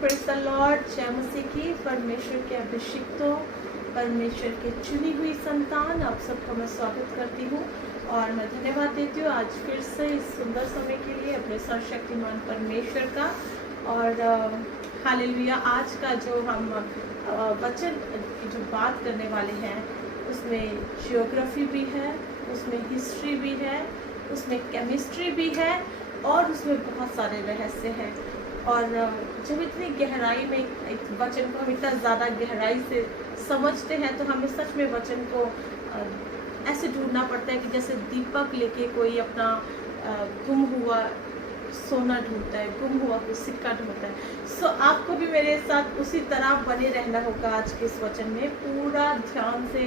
Praise the Lord. जय मसीह की। परमेश्वर के अभिषिक्तों, परमेश्वर के चुनी हुई संतान, आप सबका मैं स्वागत करती हूँ और मैं धन्यवाद देती हूँ आज फिर से इस सुंदर समय के लिए अपने सर्वशक्तिमान परमेश्वर का। और हालेलुया, आज का जो हम वचन की जो बात करने वाले हैं उसमें ज्योग्राफी भी है, उसमें हिस्ट्री भी है, उसमें केमिस्ट्री भी है और उसमें बहुत सारे रहस्य हैं। और जब इतनी गहराई में एक वचन को हम इतना ज़्यादा गहराई से समझते हैं तो हमें सच में वचन को ऐसे ढूंढना पड़ता है कि जैसे दीपक लेके कोई अपना गुम हुआ सोना ढूंढता है, गुम हुआ कोई सिक्का ढूंढता है। सो आपको भी मेरे साथ उसी तरह बने रहना होगा आज के इस वचन में। पूरा ध्यान से,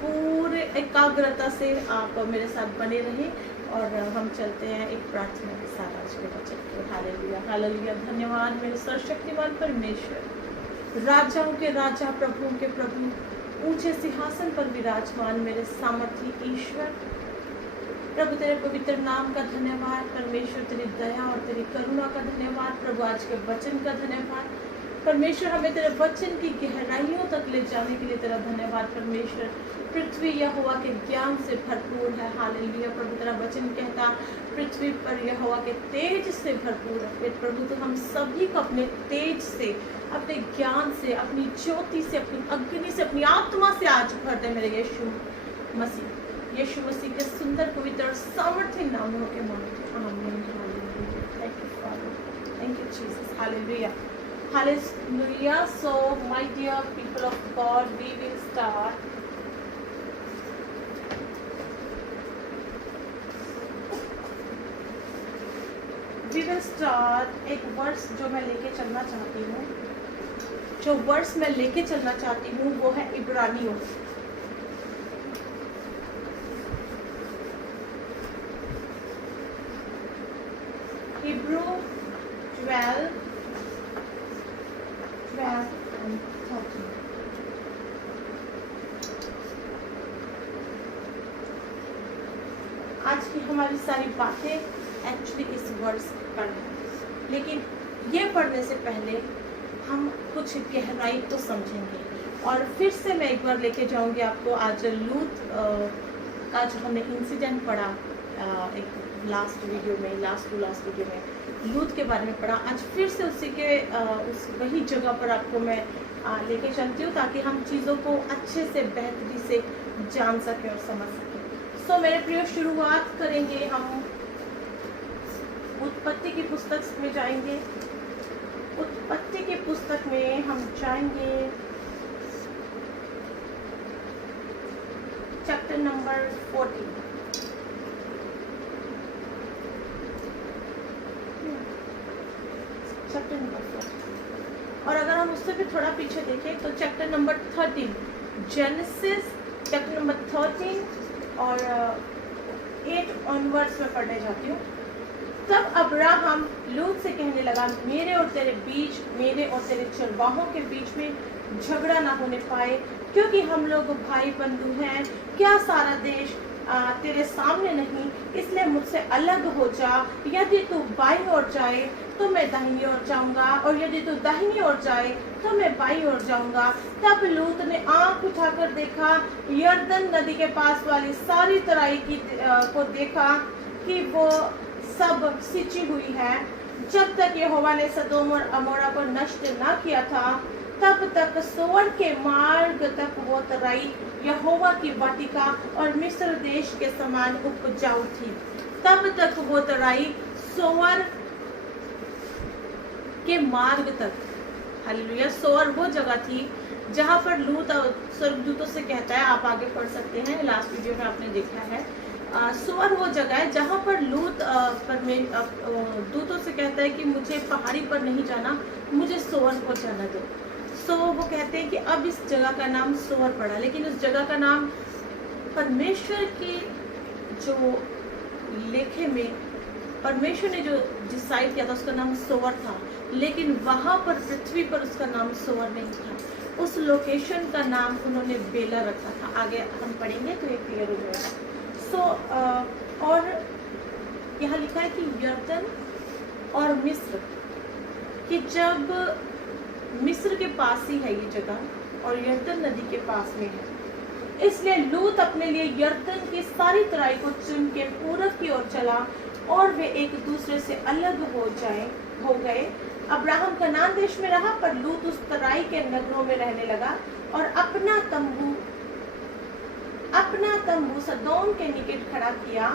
पूरे एकाग्रता से आप मेरे साथ बने रहें और हम चलते हैं एक प्रार्थना के साथ आज के वचन को। Hallelujah, hallelujah. धन्यवाद मेरे सर्वशक्तिमान परमेश्वर, राजाओं के राजा, प्रभुओं के प्रभु, ऊंचे सिंहासन पर विराजमान मेरे सामर्थी ईश्वर, प्रभु तेरे पवित्र नाम का धन्यवाद। परमेश्वर तेरी दया और तेरी करुणा का धन्यवाद। प्रभु आज के वचन का धन्यवाद। परमेश्वर हमें तेरे वचन की गहराइयों तक ले जाने के लिए तेरा धन्यवाद। परमेश्वर पृथ्वी यहोवा के ज्ञान से भरपूर है। हालेलुया। प्रभु तेरा वचन कहता पृथ्वी पर यहोवा के तेज से भरपूर है। प्रभु तो हम सभी को अपने तेज से, अपने ज्ञान से, अपनी ज्योति से, अपनी अग्नि से, अपनी आत्मा से आज भर दे मेरे यीशु मसीह। यीशु मसीह के सुंदर पवित्र और सामर्थ्य नामों के माध्यम। आमीन। Hallelujah. Thank you father, thank you Jesus. Hallelujah, hallelujah. So my dear people of God, we will start एक वर्स जो मैं लेके चलना चाहती हूँ। जो वर्स मैं लेके चलना चाहती हूँ वो है इब्रानियों। Hebrew 12 and 13। आज की हमारी सारी बातें एक्चुअली इस वर्स पर है, लेकिन ये पढ़ने से पहले हम कुछ गहराई तो समझेंगे। और फिर से मैं एक बार लेके जाऊंगी आपको आज लूत का जो हमने इंसिडेंट पढ़ा एक लास्ट वीडियो में लूत के बारे में पढ़ा। आज फिर से उसी के उस वही जगह पर आपको मैं लेके चलती हूँ ताकि हम चीज़ों को अच्छे से बेहतरी से जान सकें और समझ सकें। सो मेरे प्रिय, शुरुआत करेंगे हम उत्पत्ति की पुस्तक में जाएंगे। उत्पत्ति की पुस्तक में हम जाएंगे चैप्टर नंबर 14। Chapter number 14। और अगर हम उससे भी थोड़ा पीछे देखें तो chapter number 13, genesis chapter number 13 और 8 ऑनवर्ड्स में पढ़ने जाती हूँ। तब अब्राहम लूत से कहने लगा, मेरे और तेरे बीच, मेरे और तेरे चरवाहों के बीच में झगड़ा ना होने पाए, क्योंकि हम लोग भाई बंधु हैं। क्या सारा देश तेरे सामने नहीं? इसलिए मुझसे अलग हो जा। यदि तू बाईं ओर जाए तो मैं दाहिनी ओर जाऊंगा, और यदि तू दाहिनी ओर जाए तो मैं बाईं ओर जाऊंगा। तब लूत ने आंख उठाकर देखा, यरदन नदी के पास वाली सारी तराई को देखा कि वो सब सिंची हुई है। जब तक यहोवा ने सदोम और अमोरा को नष्ट न किया था, तब तक सोअर के मार्ग तक वो तराई यहोवा की वाटिका और मिस्र देश के समान उपजाऊ थी। तब तक वो तराई सोअर के मार्ग तक, हालेलुया, सोअर वो जगह थी जहाँ पर लूत स्वर्गदूतों से कहता है, आप आगे पढ़ सकते हैं, लास्ट वीडियो में आपने देखा है। सोअर वो जगह है जहाँ पर लूत दूतों से कहता है कि मुझे पहाड़ी पर नहीं जाना, मुझे सोअर को जाना दो। सो वो कहते हैं कि अब इस जगह का नाम सोअर पड़ा, लेकिन उस जगह का नाम परमेश्वर की जो लेखे में परमेश्वर ने जो डिसाइड किया था उसका नाम सोअर था, लेकिन वहाँ पर पृथ्वी पर उसका नाम सोअर नहीं था। उस लोकेशन का नाम उन्होंने बेला रखा था। आगे हम पढ़ेंगे तो ये क्लियर हो जाएगा। और यहाँ लिखा है कि यरदन और मिस्र कि जब मिस्र के पास ही है ये जगह और यरदन नदी के पास में है, इसलिए लूत अपने लिए यरदन की सारी तराई को चुन के पूरब की ओर चला और वे एक दूसरे से अलग हो गए। अब्राहम कनान देश में रहा, पर लूत उस तराई के नगरों में रहने लगा और अपना तंबू सदोम के निकट खड़ा किया।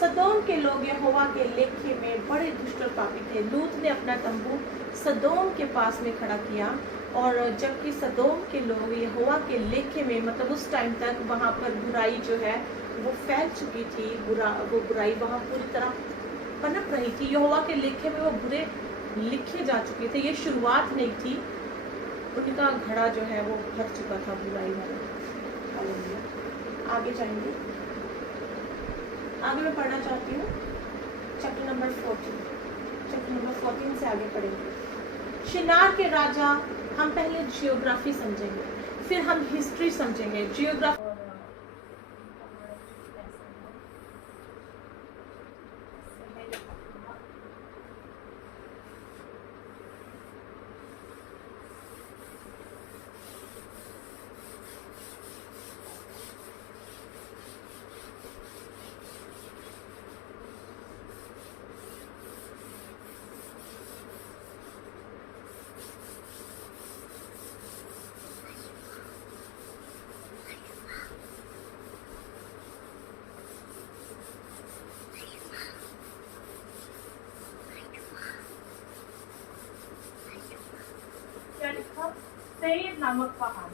सदोम के लोग यहोवा के लेखे में बड़े दुष्ट और पापी थे। लूत ने अपना तंबू सदोम के पास में खड़ा किया, और जबकि सदोम के लोग यहोवा के लेखे में, मतलब उस टाइम तक वहां पर बुराई जो है वो फैल चुकी थी, वो बुराई वहां पूरी तरह पनप रही थी। यहोवा के लेखे में वो बुरे लिखे जा चुके थे, ये शुरुआत नहीं थी, उनका घड़ा जो है वो भर चुका था बुराई वाला। आगे जाएंगे, आगे मैं पढ़ना चाहती हूँ चैप्टर नंबर 14 से आगे पढ़ेंगे। शिनार के राजा, हम पहले जियोग्राफी समझेंगे, फिर हम हिस्ट्री समझेंगे। जियोग्राफी सेईर नामक पहाड़,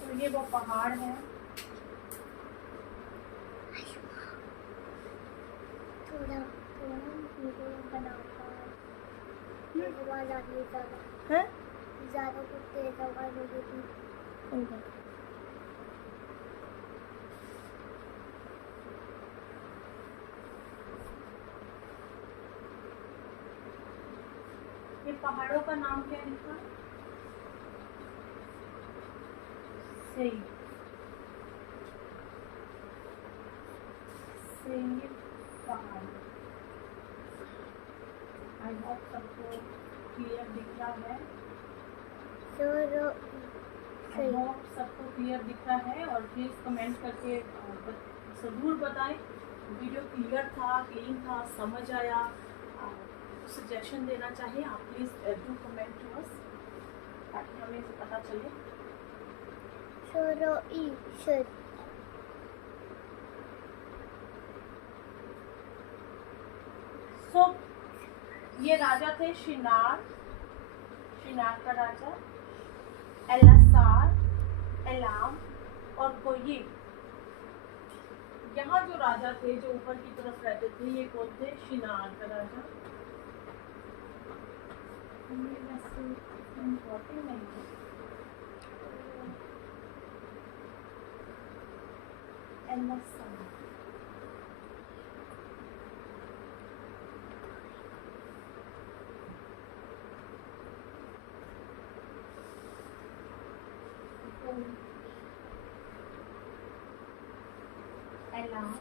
तो ये वो पहाड़ है। थोड़ा वीडियो बनाता आवाज आ रही है, ज़्यादा कुछ तेज आवाज हो रही थी। ये पहाड़ों का नाम क्या लिखा? सेईर पहाड़। आई होप सबको क्लियर दिख रहा है। आई होप सबको क्लियर दिख रहा है, और प्लीज कमेंट करके जरूर बताएं वीडियो क्लियर था, क्लीन था, समझ आया। सजेशन देना चाहिए आप, please do comment to us ताकि हमें इसे पता चले। सो ये राजा थे शिनार का राजा, एलासार, एलाम और गोयिम। यहाँ जो राजा थे जो ऊपर की तरफ रहते थे, ये कौन थे? शिनार का राजा। इम्पोर्टेंट नहीं है। एलासार, एलाम,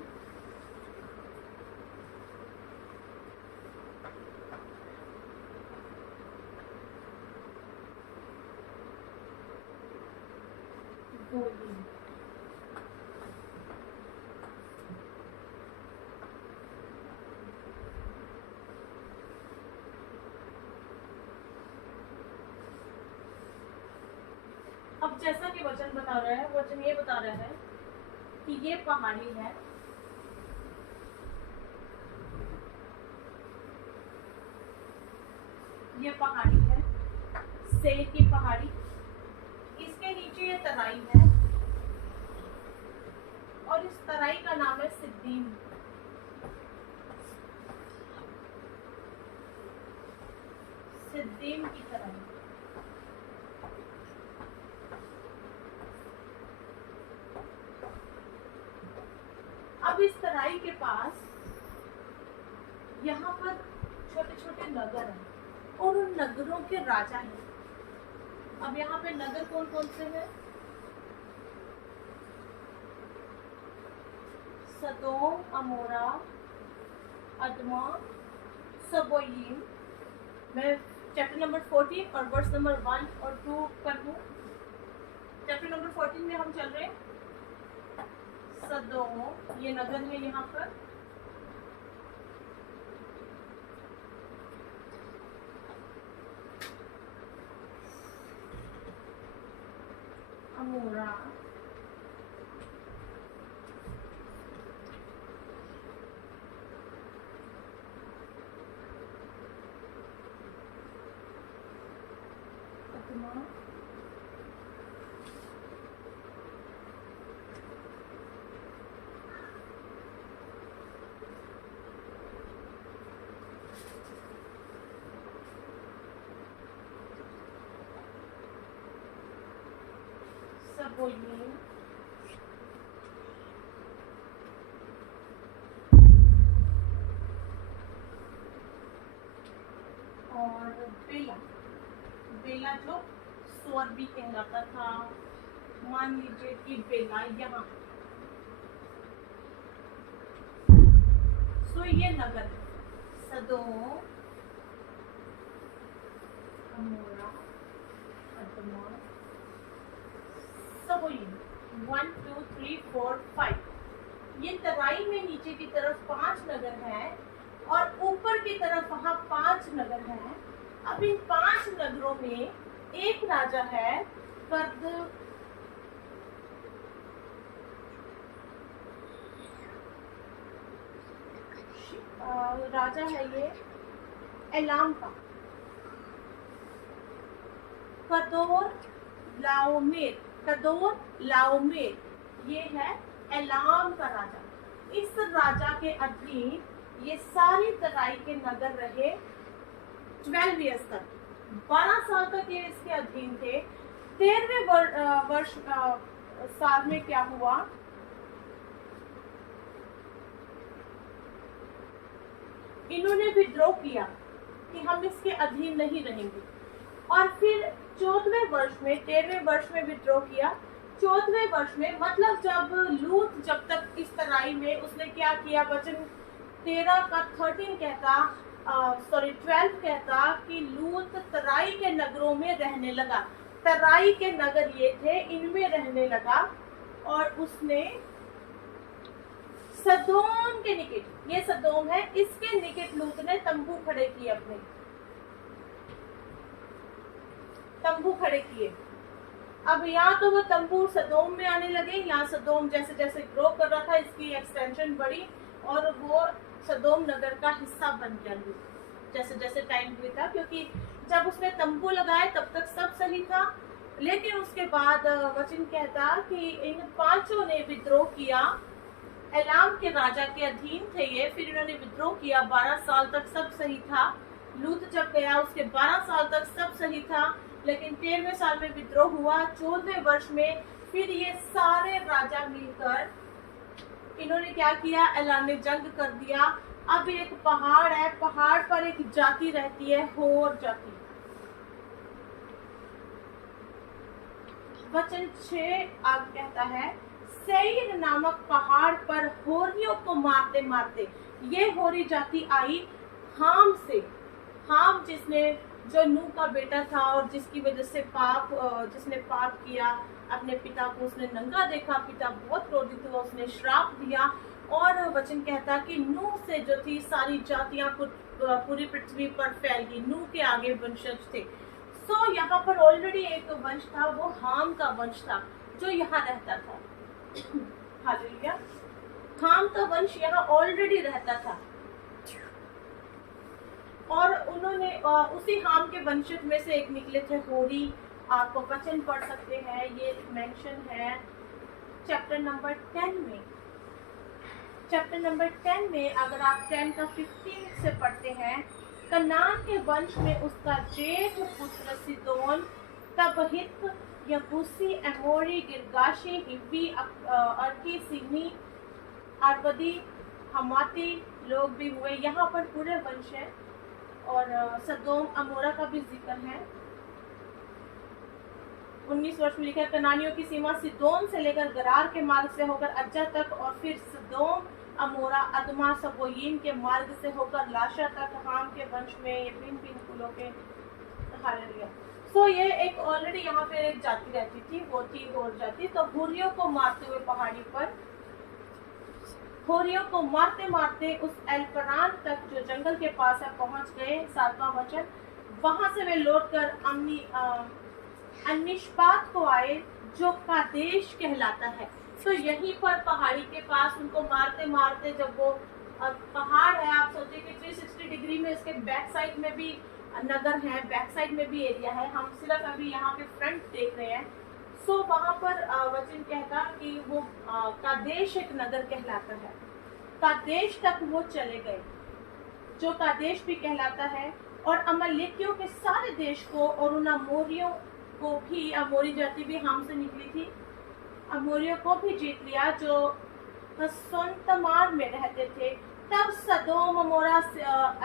गोयिम। अब जैसा कि वचन बता रहा है, वचन ये बता रहा है कि ये पहाड़ी है, ये पहाड़ी है सेईर की पहाड़ी, इसके नीचे ये तराई है और इस तराई का नाम है सिद्दीम। सिद्दीम की तराई। अब इस तराई के पास यहाँ पर छोटे छोटे नगर हैं और उन नगरों के राजा हैं। अब यहाँ पे नगर कौन कौन से हैं? सदोम, अमोरा, अदमा, सबोयीम। मैं चैप्टर नंबर 14 और वर्स नंबर 1 और 2 पर हूँ। चैप्टर नंबर 14 में हम चल रहे हैं। सदोम ये नगर है यहाँ पर, अमोरा, अदमा, सबोयीम, और बेला। बेला जो स्वर भी कहलाता था। मान लीजिए कि बेला यहाँ, सो ये नगर है सदोम, अमोरा, अदमा, सबोयीम। 1 2 3 4 5 ये तराई में नीचे की तरफ 5 नगर हैं और ऊपर की तरफ वहाँ 5 नगर हैं। अब इन 5 नगरों में एक राजा है, कर्द राजा है ये एलाम का। कदोर लाओमेर ये है एलाम का राजा। इस राजा के अधीन ये सारी तराई के नगर रहे 12 ईयर्स तक। 12 साल तक ये इसके अधीन थे। 13वें वर्ष साल में क्या हुआ, इन्होंने विद्रोह किया कि हम इसके अधीन नहीं रहेंगे। और फिर 14वें वर्ष में, 13वें वर्ष में विद्रोह किया। 14वें वर्ष में मतलब जब तक इस तराई में उसने क्या किया, वचन 13 का 13 कहता 12 कहता कि लूत तराई के नगरों में रहने लगा। तराई के नगर ये थे, इनमें रहने लगा। और उसने सदोम के निकट, ये सदोम है, इसके निकट लूत ने तंबू खड़े किए, अपने तंबू खड़े किए। अब यहाँ तो वो तंबू सदोम में आने लगे। यहाँ सदोम जैसे जैसे ग्रो कर रहा था, इसकी एक्सटेंशन बढ़ी और वो सदोम नगर का हिस्सा बन गया लूत जैसे जैसे टाइम बीता। क्योंकि जब उसने तंबू लगाए तब तक सब सही था, लेकिन उसके बाद वचन कहता कि इन 5 ने विद्रोह किया। एलाम के राजा के अधीन थे ये, फिर इन्होंने विद्रोह किया। 12 साल तक सब सही था। लूत जब गया उसके 12 साल तक सब सही था, लेकिन 13वें साल में विद्रोह हुआ। 14वें वर्ष में फिर ये सारे राजा मिलकर इन्होंने क्या किया, एलान ने जंग कर दिया। अब एक पहाड़ है, पहाड़ पर एक जाति रहती है, होर जाति। वचन 6 आग कहता है, सेईर नामक पहाड़ पर होरियों को मारते मारते ये होरी जाति आई हाम से। हाम जो नूह का बेटा था और जिसकी वजह से जिसने पाप किया, अपने पिता को उसने नंगा देखा, पिता बहुत क्रोधित हुआ, उसने श्राप दिया। और वचन कहता कि नूह से जो थी सारी जातियां पूरी पृथ्वी पर फैल गई। नूह के आगे वंशज थे। सो यहाँ पर ऑलरेडी एक वंश था, वो हाम का वंश था जो यहाँ रहता था। हालेलुया। हाम का वंश यहाँ ऑलरेडी रहता था और उन्होंने उसी हाम के वंशज में से एक निकले थे होरी। आप वचन पढ़ सकते हैं, ये मेंशन है चैप्टर नंबर 10 में। चैप्टर नंबर 10 में अगर आप 10 का 15 से पढ़ते हैं, कनान के वंश में उसका जेठ पुत्र सिदोन, तब हित, यबूसी, एमोरी, गिरगाशी, हिब्बी, अर्की, सिनी, अरवदी, हमाती लोग भी हुए। यहाँ पर पूरे वंश है और सदोम अमोरा का भी जिक्र है। 19 वर्ष में लिखा है, कनानियों की सीमा सिदोन से लेकर गरार के मार्ग से होकर अज्जा तक और फिर सदोम, अमोरा, अदमा, सबोयीम के मार्ग से होकर लाशा तक हाम के वंश में ये भिन्न कुलों के। हालेलुया। सो ये एक ऑलरेडी यहाँ पे एक जाति रहती थी, वो थी होर जाति। तो हुरियों को मारते हुए पहाड़ी पर, होरियों को मारते मारते उस एल्परान तक जो जंगल के पास है पहुंच गए। 7वां वचन, वहां से वे लौटकर अनिश्पात को आए जो कादेश कहलाता है। तो यहीं पर पहाड़ी के पास उनको मारते मारते, जब वो पहाड़ है, आप सोचिए कि 360 डिग्री में इसके बैक साइड में भी नगर है, बैक साइड में भी एरिया है, हम सिर्फ अभी यहाँ पे फ्रंट देख रहे हैं। सो वहां पर वचन कहता कि वो कादेश एक नगर कहलाता है। कादेश तक वो चले गए, जो कादेश भी कहलाता है, और अमलेकियों के सारे देश को, और उन अमोरियों को भी, अमोरी जाति भी हाम से निकली थी, अमोरियों को भी जीत लिया जो सोनतमार में रहते थे। तब सदोम, अमोरा,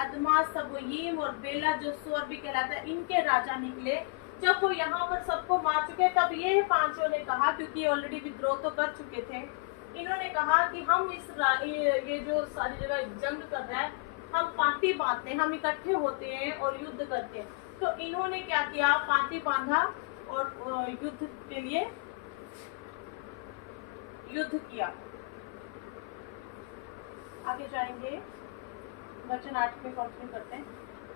अदमा, सबोयीम और बेला जो सोर भी कहलाता है, इनके राजा निकले। जब वो यहाँ पर सबको मार चुके, तब ये पांचों ने कहा, क्योंकि ऑलरेडी विद्रोह तो कर चुके थे, इन्होंने कहा कि हम ये जो सारी जगह जंग कर रहा है, हम पांति बांधते हैं, हम इकट्ठे होते हैं और युद्ध करते हैं। तो इन्होंने क्या किया, पांति बांधा और युद्ध के लिए युद्ध किया। आगे जाएंगे, वचन 8 में कंटिन्यू करते हैं।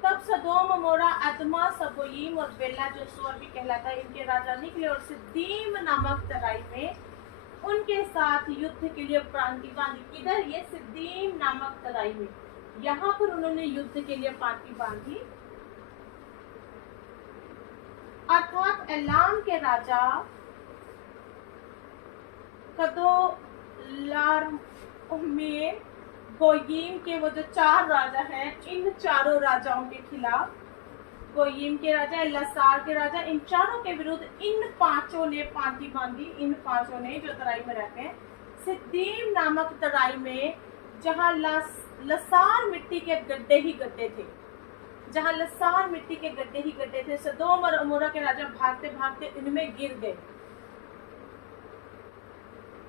तब सदोम, अमोरा, अदमा, सबोयीम और बेला जो सोर भी कहलाता है, इनके राजा निकले और सिद्दीम नामक तराई में उनके साथ युद्ध के लिए पांति बांधी। किधर? ये सिद्दीम नामक तराई में, यहाँ पर उन्होंने युद्ध के लिए पांति बांधी। अर्थात एलाम के राजा कदोलार्मेर, गोयीम के वो जो 4 राजा हैं, इन चारों राजाओं के खिलाफ, गोयीम के राजा, लसार के राजा, इन चारों के विरुद्ध इन पांचों ने पांति बांधी। इन पांचों ने जो तराई में रहते हैं, सिद्दीम नामक तराई में, जहां लसार मिट्टी के गड्ढे ही गड्ढे थे, जहां लसार मिट्टी के गड्ढे ही गड्ढे थे, सदोम और अमोरा के राजा भागते भागते इनमें गिर गए।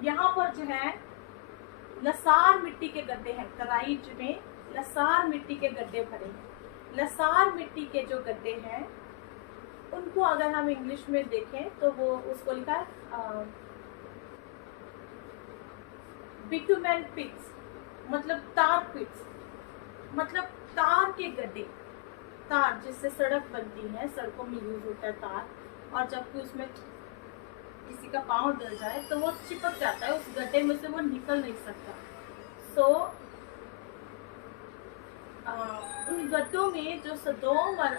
यहाँ पर जो है लसार मिट्टी के गड्ढे हैं, तराई में लसार मिट्टी के गड्ढे भरे हैं। लसार मिट्टी के जो गड्ढे हैं, उनको अगर हम इंग्लिश में देखें तो वो उसको लिखा है बिटुमेन पिट्स, मतलब तार पिट्स, मतलब तार के गड्ढे। तार जिससे सड़क बनती है, सड़कों में यूज होता है तार, और जब उसमें किसी का पांव डल जाए तो वो चिपक जाता है उस गड्ढे में से, वो निकल नहीं सकता। सो उन गड्ढों में जो सदोम और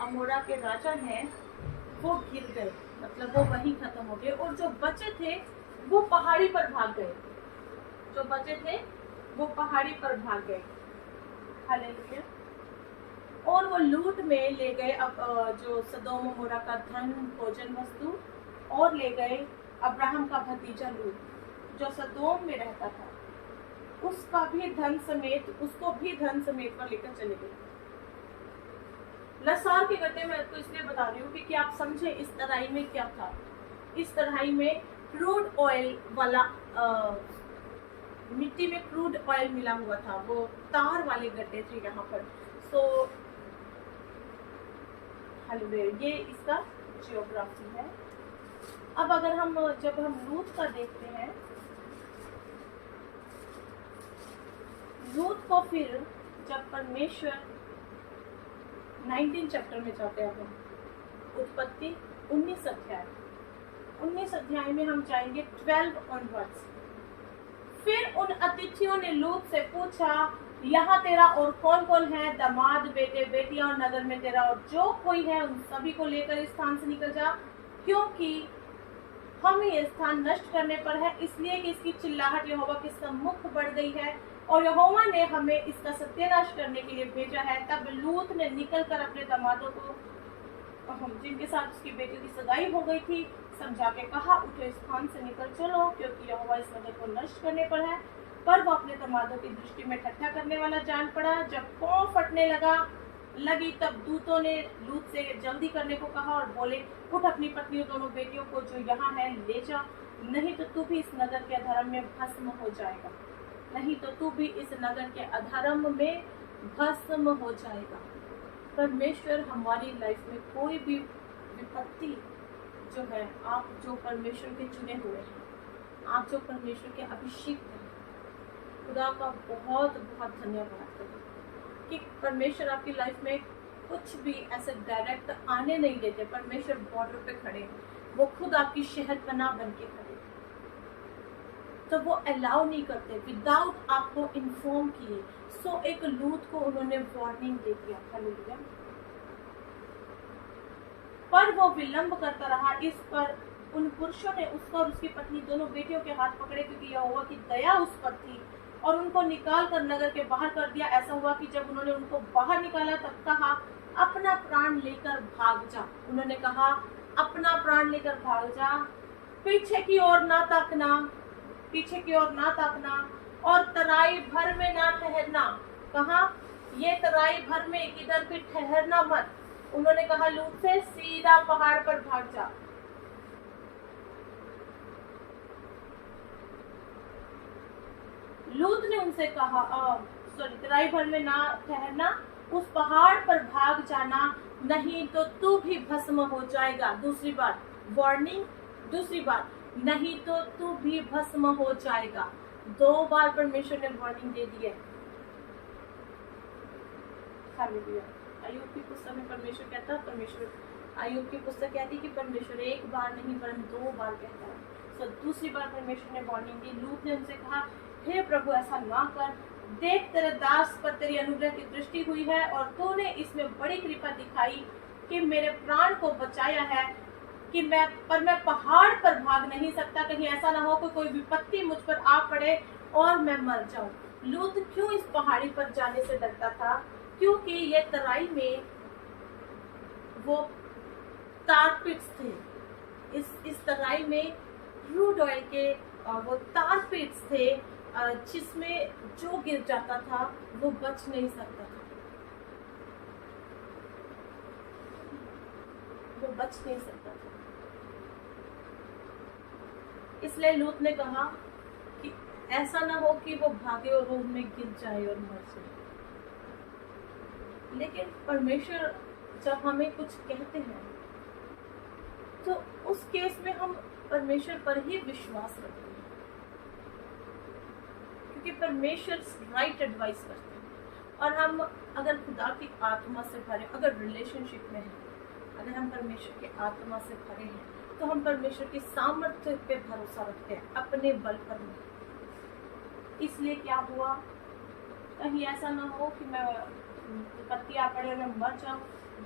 अमोरा के राजा हैं, वो गिर गए, मतलब वो वहीं खत्म हो गए, और जो बचे थे वो पहाड़ी पर भाग गए। जो बचे थे वो पहाड़ी पर भाग गए। हालेलुया। और वो लूट में ले गए अब जो सदोम अमोरा का धन, भोजन वस्तु, और ले गए अब्राहम का भतीजा लूत जो सदोम में रहता था, उसका भी धन समेत, उसको भी धन समेत पर लेकर चले गए। लसार के गड्ढे में आपको इसलिए बता रही हूँ कि आप समझे इस तराई में क्या था। इस तराई में क्रूड ऑयल वाला मिट्टी में क्रूड ऑयल मिला हुआ था, वो तार वाले गड्ढे थे यहाँ पर। सो हालेलुया, ये इसका जियोग्राफी है। अब अगर हम जब हम लूत का देखते हैं, लूत को फिर जब परमेश्वर 19 चैप्टर में जाते हैं, हम उत्पत्ति 19 अध्याय में हम जाएंगे 12 ऑनवर्ड्स। फिर उन अतिथियों ने लूत से पूछा, यहाँ तेरा और कौन कौन है, दामाद, बेटे, बेटियां और नगर में तेरा और जो कोई है उन सभी को लेकर इस स्थान से निकल जा, क्योंकि हम ये स्थान नष्ट करने पर है, इसलिए कि इसकी चिल्लाहट यहोवा के सम्मुख बढ़ गई है और यहोवा ने हमें इसका सत्यानाश करने के लिए भेजा है। तब लूत ने निकलकर अपने दामादों को, जिनके साथ उसकी बेटी की सगाई हो गई थी, समझा के कहा, उठो इस स्थान से निकल चलो, क्योंकि यहोवा इस नगर को नष्ट करने पर है। पर वो अपने दामादों की दृष्टि में ठट्ठा करने वाला जान पड़ा। जब पाँव फटने लगी तब दूतों ने लूत से जल्दी करने को कहा और बोले, उठ अपनी पत्नी और दोनों बेटियों को जो यहाँ है ले जा, नहीं तो तू भी इस नगर के अधर्म में भस्म हो जाएगा। नहीं तो तू भी इस नगर के अधर्म में भस्म हो जाएगा। परमेश्वर हमारी लाइफ में कोई भी विपत्ति जो है, आप जो परमेश्वर के चुने हुए हैं, आप जो परमेश्वर के अभिषिक्त हैं, खुदा का बहुत बहुत धन्यवाद करें कि परमेश्वर आपकी लाइफ में कुछ भी ऐसे डायरेक्ट आने नहीं देते। परमेश्वर बॉर्डर पे खड़े हैं, वो खुद आपकी शहरपनाह बन के खड़े हैं, तो वो अलाउ नहीं करते विदाउट आपको इन्फॉर्म किए। सो एक लूत को उन्होंने वार्निंग दे दिया। हालेलुया। पर वो विलंब करता रहा। इस पर उन पुरुषों ने उसको और उसकी पत्नी दोनों बेटियों के हाथ पकड़े, क्योंकि यहोवा की दया उस पर थी, और उनको निकाल कर नगर के बाहर कर दिया। ऐसा हुआ कि जब उन्होंने उनको बाहर निकाला तब कहा, अपना प्राण लेकर भाग जा। उन्होंने कहा, अपना प्राण लेकर भाग जा, पीछे की ओर ना ताकना, पीछे की ओर ना ताकना, और तराई भर में ना ठहरना। कहा, ये तराई भर में किधर भी ठहरना मत। उन्होंने कहा लूत से, सीधा पहाड़ पर भाग जा। लूत ने उनसे कहा, तराई भर में ना ठहरना, उस पहाड़ पर भाग जाना, नहीं तो तू भी भस्म हो जाएगा। दूसरी बार वार्निंग, दूसरी बार नहीं तो तू भी भस्म हो जाएगा। 2 बार परमेश्वर ने वार्निंग दे दी है। हालेलुया। अय्यूब की पुस्तक में परमेश्वर कहता है, अय्यूब की पुस्तक कहती कि परमेश्वर 1 बार नहीं परंतु 2 बार कहता है। सो दूसरी बार परमेश्वर ने वार्निंग दी। लूत ने उनसे कहा, हे प्रभु ऐसा ना कर, देख तेरे दास पर तेरी अनुग्रह की दृष्टि हुई है, और तूने इसमें बड़ी कृपा दिखाई कि मेरे प्राण को बचाया है, कि मैं पहाड़ पर भाग नहीं सकता। कहीं ऐसा ना हो कि कोई विपत्ति मुझ पर आ पड़े और मैं मर जाऊं। लूत क्यों इस पहाड़ी पर जाने से डरता था? क्योंकि ये तराई में वो तार पिट्स थे। इस तराई में क्रूड ऑयल के वो तार पिट्स थे, जिसमें जो गिर जाता था वो बच नहीं सकता था, वो बच नहीं सकता था। इसलिए लूत ने कहा कि ऐसा ना हो कि वो भागे और वो उनमें गिर जाए और मर जाए। लेकिन परमेश्वर जब हमें कुछ कहते हैं तो उस केस में हम परमेश्वर पर ही विश्वास रखते हैं, क्योंकि परमेश्वर राइट एडवाइस करते हैं। और हम अगर खुदा की आत्मा से भरे, अगर रिलेशनशिप में हैं, अगर हम परमेश्वर की आत्मा से भरे हैं, तो हम परमेश्वर की सामर्थ्य पे भरोसा रखते हैं, अपने बल पर नहीं। इसलिए क्या हुआ, कहीं ऐसा ना हो कि मैं विपत्ति आ पड़े और मैं मर जाऊं।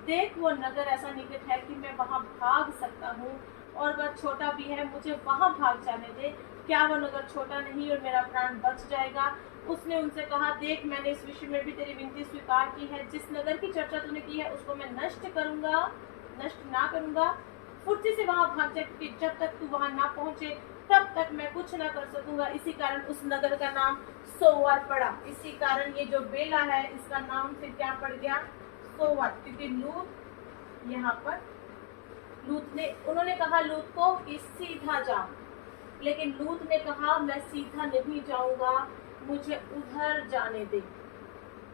देख वो नगर ऐसा निकट है कि मैं वहां भाग सकता हूँ, और वह छोटा भी है, मुझे वहां भाग जाने दे। क्या वो नगर छोटा नहीं और मेरा प्राण बच जाएगा? उसने उनसे कहा, देख मैंने इस विषय में भी तेरी विनती स्वीकार की है। जिस नगर की चर्चा तूने की है उसको मैं नष्ट ना करूंगा। फुर्ती से वहां भाग जा, क्योंकि जब तक तू वहां ना पहुंचे तब तक मैं कुछ ना कर सकूंगा। इसी कारण उस नगर का नाम सोवर पड़ा। इसी कारण ये जो बेला है इसका नाम फिर क्या पड़ गया? सोवर। क्योंकि लूत यहाँ पर उन्होंने कहा लूत को कि सीधा जा, लेकिन लूत ने कहा मैं सीधा नहीं जाऊंगा, मुझे उधर जाने दे।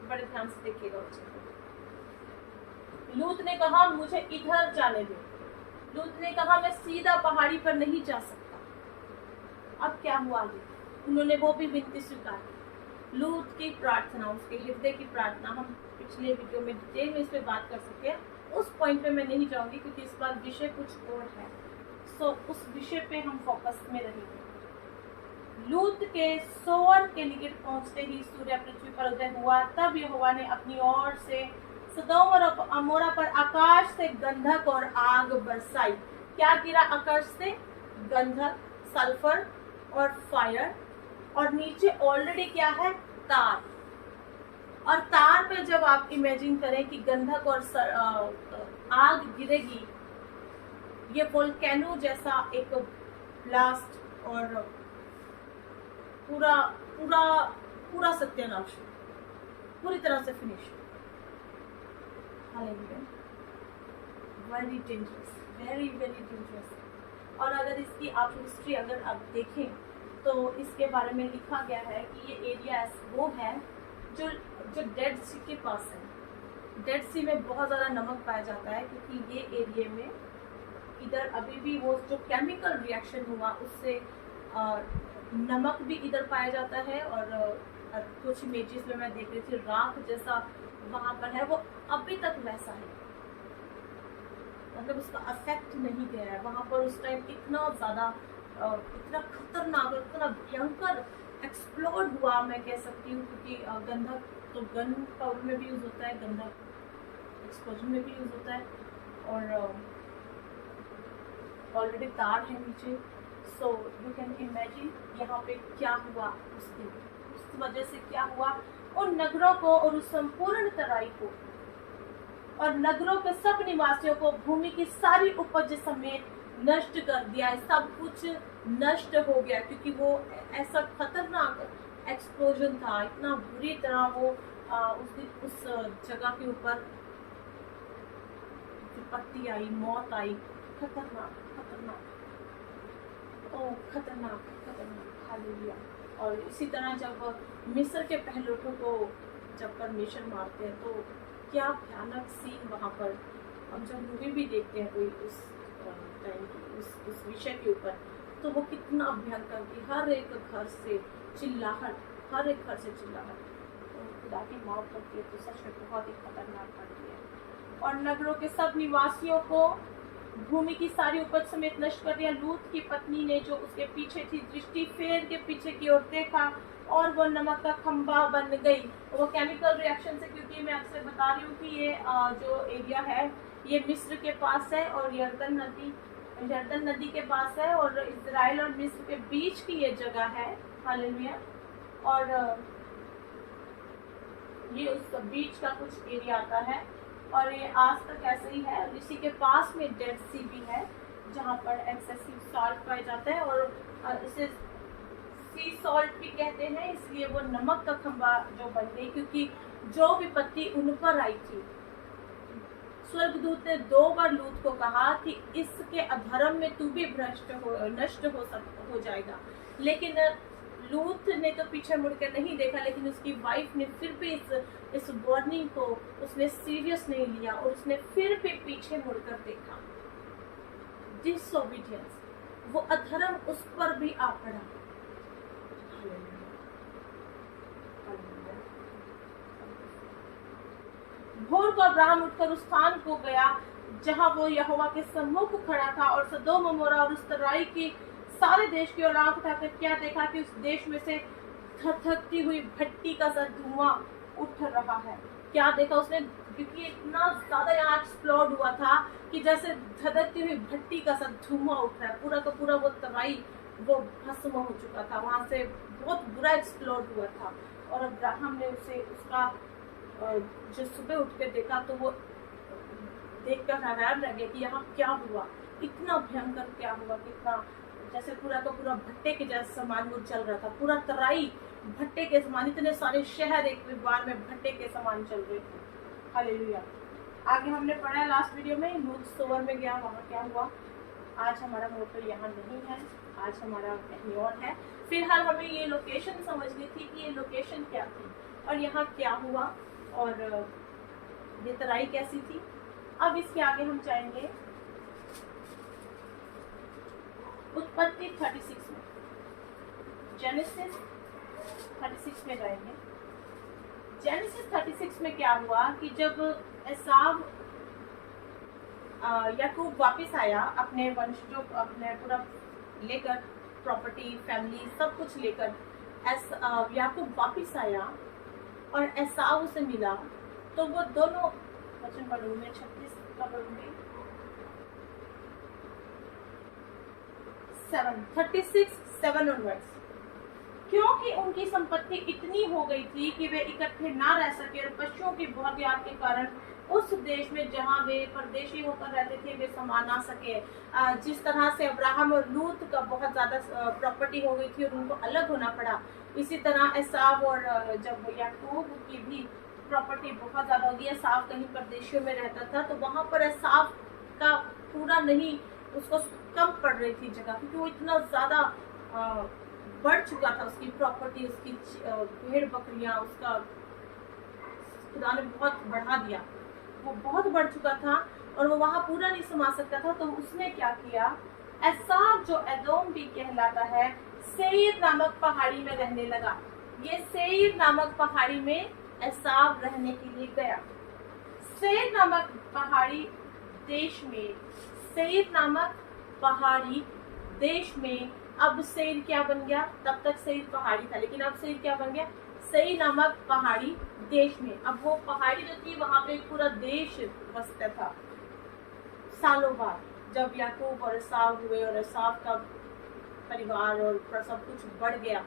बड़े ध्यान से देखिएगा। लूत ने कहा मुझे इधर जाने दे। लूत ने कहा मैं सीधा पहाड़ी पर नहीं जा सकता। अब क्या हुआ आगे? उन्होंने वो भी विनती स्वीकार की। लूत की प्रार्थना, उसके हृदय की प्रार्थना, हम पिछले वीडियो में डिटेल में इस पे बात कर सकते हैं। उस पॉइंट पे मैं नहीं जाऊंगी क्योंकि इस बार विषय कुछ और है। सो उस विषय पे हम फोकस में रहेंगे। लूत के सोअर के निकट पहुंचते ही सूर्य पृथ्वी पर उदय हुआ। तब यहोवा ने अपनी ओर से सदोम और अमोरा पर आकाश से गंधक और आग बरसाई। क्या गिरा आकाश से? गंधक, सल्फर और फायर, और नीचे ऑलरेडी क्या है? तार। और तार पे जब आप इमेजिन करें कि गंधक और आग गिरेगी, ये वोल्केनो जैसा एक ब्लास्ट और पूरा सत्यानाश, पूरी तरह से finish. Very dangerous, very very dangerous. और अगर इसकी आप हिस्ट्री अगर आप देखें तो इसके बारे में लिखा गया है कि ये एरिया वो है जो जो डेड सी के पास है। डेड सी में बहुत ज़्यादा नमक पाया जाता है, क्योंकि ये एरिया में इधर अभी भी वो जो केमिकल रिएक्शन हुआ उससे नमक भी इधर पाया जाता है। और कुछ इमेजेस में मैं देख रही थी, राख जैसा वहाँ पर है, वो अभी तक वैसा है, मतलब उसका अफेक्ट नहीं गया है। वहाँ पर उस टाइम इतना ज़्यादा इतना खतरनाक, इतना भयंकर एक्सप्लोड हुआ मैं कह सकती हूँ, क्योंकि गंधक तो गन पाउडर में भी यूज़ होता है, गंधक एक्सप्लोजन में भी यूज़ होता है, और ऑलरेडी तार है नीचे। सो यू कैन इमेजिन यहाँ पे क्या हुआ उस दिन, उस वजह से क्या हुआ उन नगरों को और उस संपूर्ण तराई को और नगरों के सब निवासियों को भूमि की सारी उपज समेत नष्ट कर दिया है। सब कुछ नष्ट हो गया, क्योंकि वो ऐसा खतरनाक एक्सप्लोजन था, इतना बुरी तरह वो उस जगह के ऊपर विपत्ति आई, मौत आई, खतरनाक खतरनाक, ओ खतरनाक खतरनाक, हालेलुया। और इसी तरह जब मिस्र के पहलौठों को जब परमेश्वर मारते हैं तो क्या भयानक सीन वहाँ पर, हम जब मूवी भी देखते हैं कोई उस टाइम की उस विषय के ऊपर, तो वो कितना भयंकर कि हर एक घर से चिल्लाहट, हर एक घर से चिल्लाहट, तो खुदा की मौत होती है, तो सच में बहुत ही खतरनाक पड़ती है। और नगरों के सब निवासियों को भूमि की सारी उपज समेत नष्ट कर दिया। लूत की पत्नी ने जो उसके पीछे थी दृष्टि फेर के पीछे की ओर देखा और वो नमक का खंभा बन गई। वो केमिकल रिएक्शन से, क्योंकि मैं आपसे बता रही हूँ कि ये जो एरिया है ये मिस्र के पास है और यर्दन नदी के पास है, और इजराइल और मिस्र के बीच की ये जगह है, हालेलुया। और ये उस बीच का कुछ एरिया आता है, और ये आज तक ऐसे ही है। इसी के पास में डेड सी भी है, जहाँ पर एक्सेसिव सॉल्ट पाया जाता है, और इसे सी सॉल्ट भी कहते हैं, इसलिए वो नमक का खंभा जो बन गई, क्योंकि जो विपत्ति उन पर आई थी, स्वर्गदूत ने 2 बार लूत को कहा कि इसके अधर्म में तू भी नष्ट हो जाएगा। लेकिन लूत ने तो पीछे मुड़ के नहीं देखा, लेकिन उसकी वाइफ ने फिर भी इस वार्निंग को उसने सीरियस नहीं लिया, और उसने फिर भी पीछे मुड़कर देखा। डिसोबीडियंस, वो अधर्म उस पर भी आ पड़ा। भोर को अब्राहम उठकर उस स्थान को गया जहां वो यहोवा के सम्मुख खड़ा था, और सदोम अमोरा और उस तराई की सारे देश की ओर आंख उठाकर क्या देखा कि उस देश में से थकती हुई भट्टी का सा धुआं उठ रहा है। क्या देखा उसने, क्योंकि इतना ज्यादा यहाँ एक्सप्लोड हुआ था कि जैसे धधकती हुई भट्टी का सा धुआं उठ रहा है, पूरा का पूरा वो तराई वो भस्म हो चुका था, वहां से बहुत बुरा एक्सप्लोड हुआ था। और अब्राहम ने उसका जो सुबह उठ के देखा तो वो देखकर हैरान रह गया कि यहाँ क्या हुआ, इतना भयंकर क्या हुआ, कितना जैसे पूरा का पूरा भट्टे के जैसे समान वो चल रहा था, पूरा तराई भट्टे के समान, इतने सारे शहर एक बार में भट्टे के समान चल रहे थे। हालेलुया। आगे हमने पढ़ा लास्ट वीडियो में लूत सोवर में गया, वहाँ क्या हुआ। आज हमारा मोटो यहाँ नहीं है, आज हमारा कहीं और है। फिलहाल हमें ये लोकेशन समझनी थी कि ये लोकेशन क्या थी और यहाँ क्या हुआ और ये तराई कैसी थी। अब इसके आगे हम जाएंगे उत्पत्ति 36 में, जेनेसिस 36 में जाएंगे। जेनेसिस 36 में क्या हुआ कि जब एसाव याकूब वापस आया अपने वंशजों अपने पूरा लेकर, प्रॉपर्टी फैमिली सब कुछ लेकर याकूब वापस आया और एसाव से मिला, तो वो दोनों वचन पढ़ूंगी मैं 36 का पढ़ूंगी 7 onwards। क्योंकि उनकी संपत्ति इतनी हो गई थी कि वे इकट्ठे ना रह सके और पशुओं की बहुत याद के कारण उस देश में जहाँ वे परदेशी होकर रहते थे वे समा ना सके। जिस तरह से अब्राहम और लूत का बहुत ज्यादा प्रॉपर्टी हो गई थी और उनको अलग होना पड़ा, इसी तरह एसाव और जब याकूब की भी प्रॉपर्टी बहुत ज्यादा होगी। एसाव कहीं परदेशियों में रहता था तो वहां पर एसाव का पूरा नहीं, उसको कम पड़ रही थी जगह, क्योंकि वो इतना ज्यादा बढ़ चुका था, उसकी प्रॉपर्टी, उसकी भेड़ बकरियां, उसका खुदा ने बहुत बढ़ा दिया, वो बहुत बढ़ चुका था और वो वहां पूरा नहीं समा सकता था। तो उसने क्या किया, एसाव जो एदोम भी कहलाता है, सेईर नामक पहाड़ी में रहने लगा। ये सेईर नामक पहाड़ी में एसाव रहने के लिए गया। सेईर नामक पहाड़ी देश में, सेईर नामक पहाड़ी देश में, अब सेईर क्या बन गया, तब तक सेईर पहाड़ी था लेकिन अब सेईर क्या बन गया, सेईर नामक पहाड़ी देश में। अब वो पहाड़ी जो थी वहां पे पूरा देश बसता था। सालों बाद जब याकूब और एसाव हुए और एसाव का परिवार और सब कुछ बढ़ गया,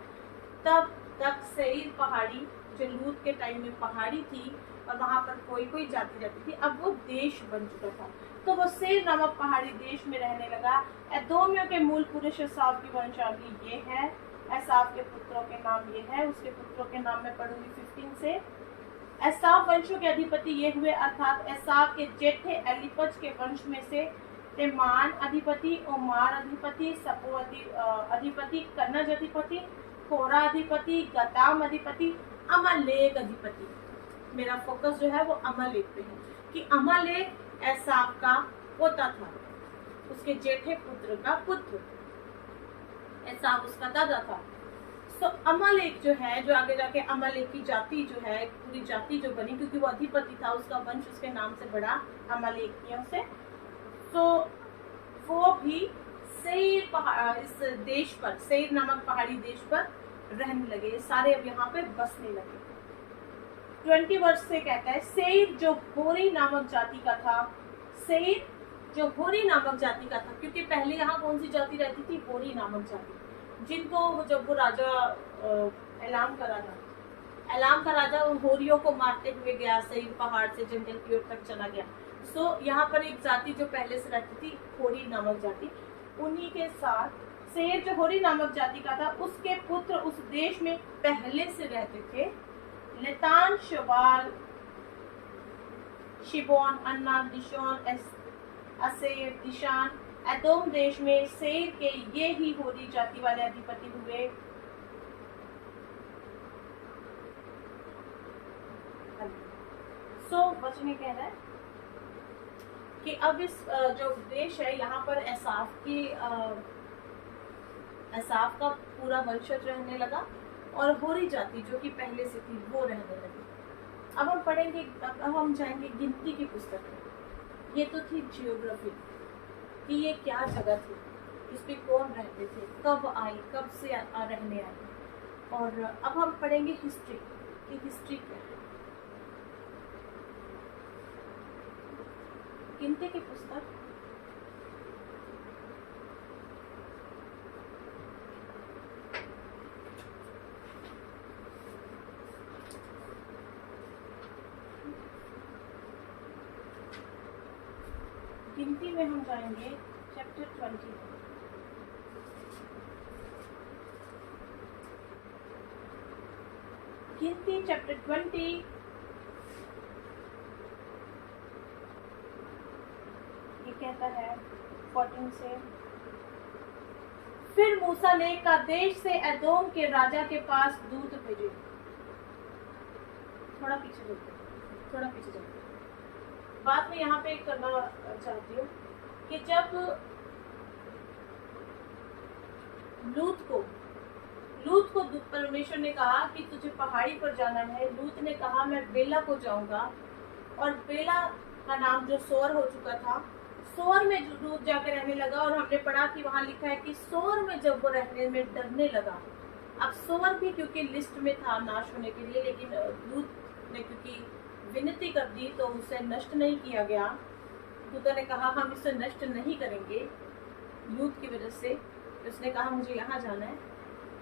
तब तक सेईर पहाड़ी जो लूत के टाइम में पहाड़ी थी और वहां पर कोई कोई जाति रहती थी, अब वो देश बन चुका था। तो वो सेईर नामक पहाड़ी देश में रहने लगा। एदोमियों के मूल पुरुष एसाव की वंशावली ये है। एसाव के पुत्रों के नाम ये है, उसके पुत्रों के नाम मैं पढ़ूंगी 15 से। एसाव वंशों के अधिपति ये हुए, अर्थात एसाव के जेठे एलीपज के वंश में से तेमान अधिपति, ओमार अधिपति, सपो अधिपति, कन्नज अधिपति, कोरा अधिपति, गताम अधिपति, अमालेक अधिपति। मेरा फोकस जो है वो अमालेक पे है कि अमालेक एसाव का पोता था, उसके जेठे पुत्र का पुत्र, एसाव उसका दादा था। तो अमालेक जो है, जो आगे जाके अमालेक की जाति जो है, पूरी जाति जो बनी, क्योंकि वो अधिपति था, उसका वंश उसके नाम से बढ़ा अमालेकियों से। तो वो भी सेईर इस देश पर, सेईर नामक पहाड़ी देश पर रहने लगे। सारे अब यहाँ पे बसने लगे। 20 वर्ष से कहता है, सेईर जो होरी नामक जाति का था, सेईर जो होरी नामक जाति का था, क्योंकि पहले यहाँ कौन सी जाति रहती थी, होरी नामक जाति, जिनको जब वो राजा एलाम का राजा उन होरियों को मारते हुए गया, सेईर पहाड़ से जंगल की ओर तक चला गया। सो यहाँ पर एक जाति जो पहले से रहती थी, होरी नामक जाति, उन्हीं के साथ सेईर जो होरी नामक जाति का था, उसके पुत्र उस देश में पहले से रहते थे। लेतान, शबाल, शिबोन, अन्ना, दिशोन, असेर, दिशान, एदोम देश में सेईर के ये ही होरी जाति वाले अधिपति हुए। सो वचन कह रहा है कि अब इस जो देश है यहाँ पर एसाव का पूरा वंशज रहने लगा और होरी जाति जो कि पहले से थी वो रहने लगी। अब हम पढ़ेंगे, अब हम जाएंगे गिनती की पुस्तक में। ये तो थी जियोग्राफी कि ये क्या जगह थी, इस पे कौन रहते थे, कब आई, कब से रहने आई। और अब हम पढ़ेंगे हिस्ट्री कि हिस्ट्री क्या है। गिनती की पुस्तक गिनती में हम जाएंगे चैप्टर 20। गिनती चैप्टर 20 ये कहता है 14 से, फिर मूसा ने कादेश से एदोम के राजा के पास दूत भेजे। थोड़ा पीछे चलते बात में यहाँ पे करना चाहती हूँ कि जब लूत को परमेश्वर ने कहा कि तुझे पहाड़ी पर जाना है, लूत ने कहा मैं बेला को जाऊंगा, और बेला का नाम जो सोर हो चुका था, सोर में लूत जाकर रहने लगा। और हमने पढ़ा कि वहां लिखा है कि सोर में जब वो रहने में डरने लगा। अब सोर भी क्योंकि लिस्ट में था नाश होने के लिए, लेकिन लूत ने क्योंकि विनती कर दी तो उसे नष्ट नहीं किया गया। खुदा ने कहा हम इसे नष्ट नहीं करेंगे लूत की वजह से। उसने कहा मुझे यहाँ जाना है,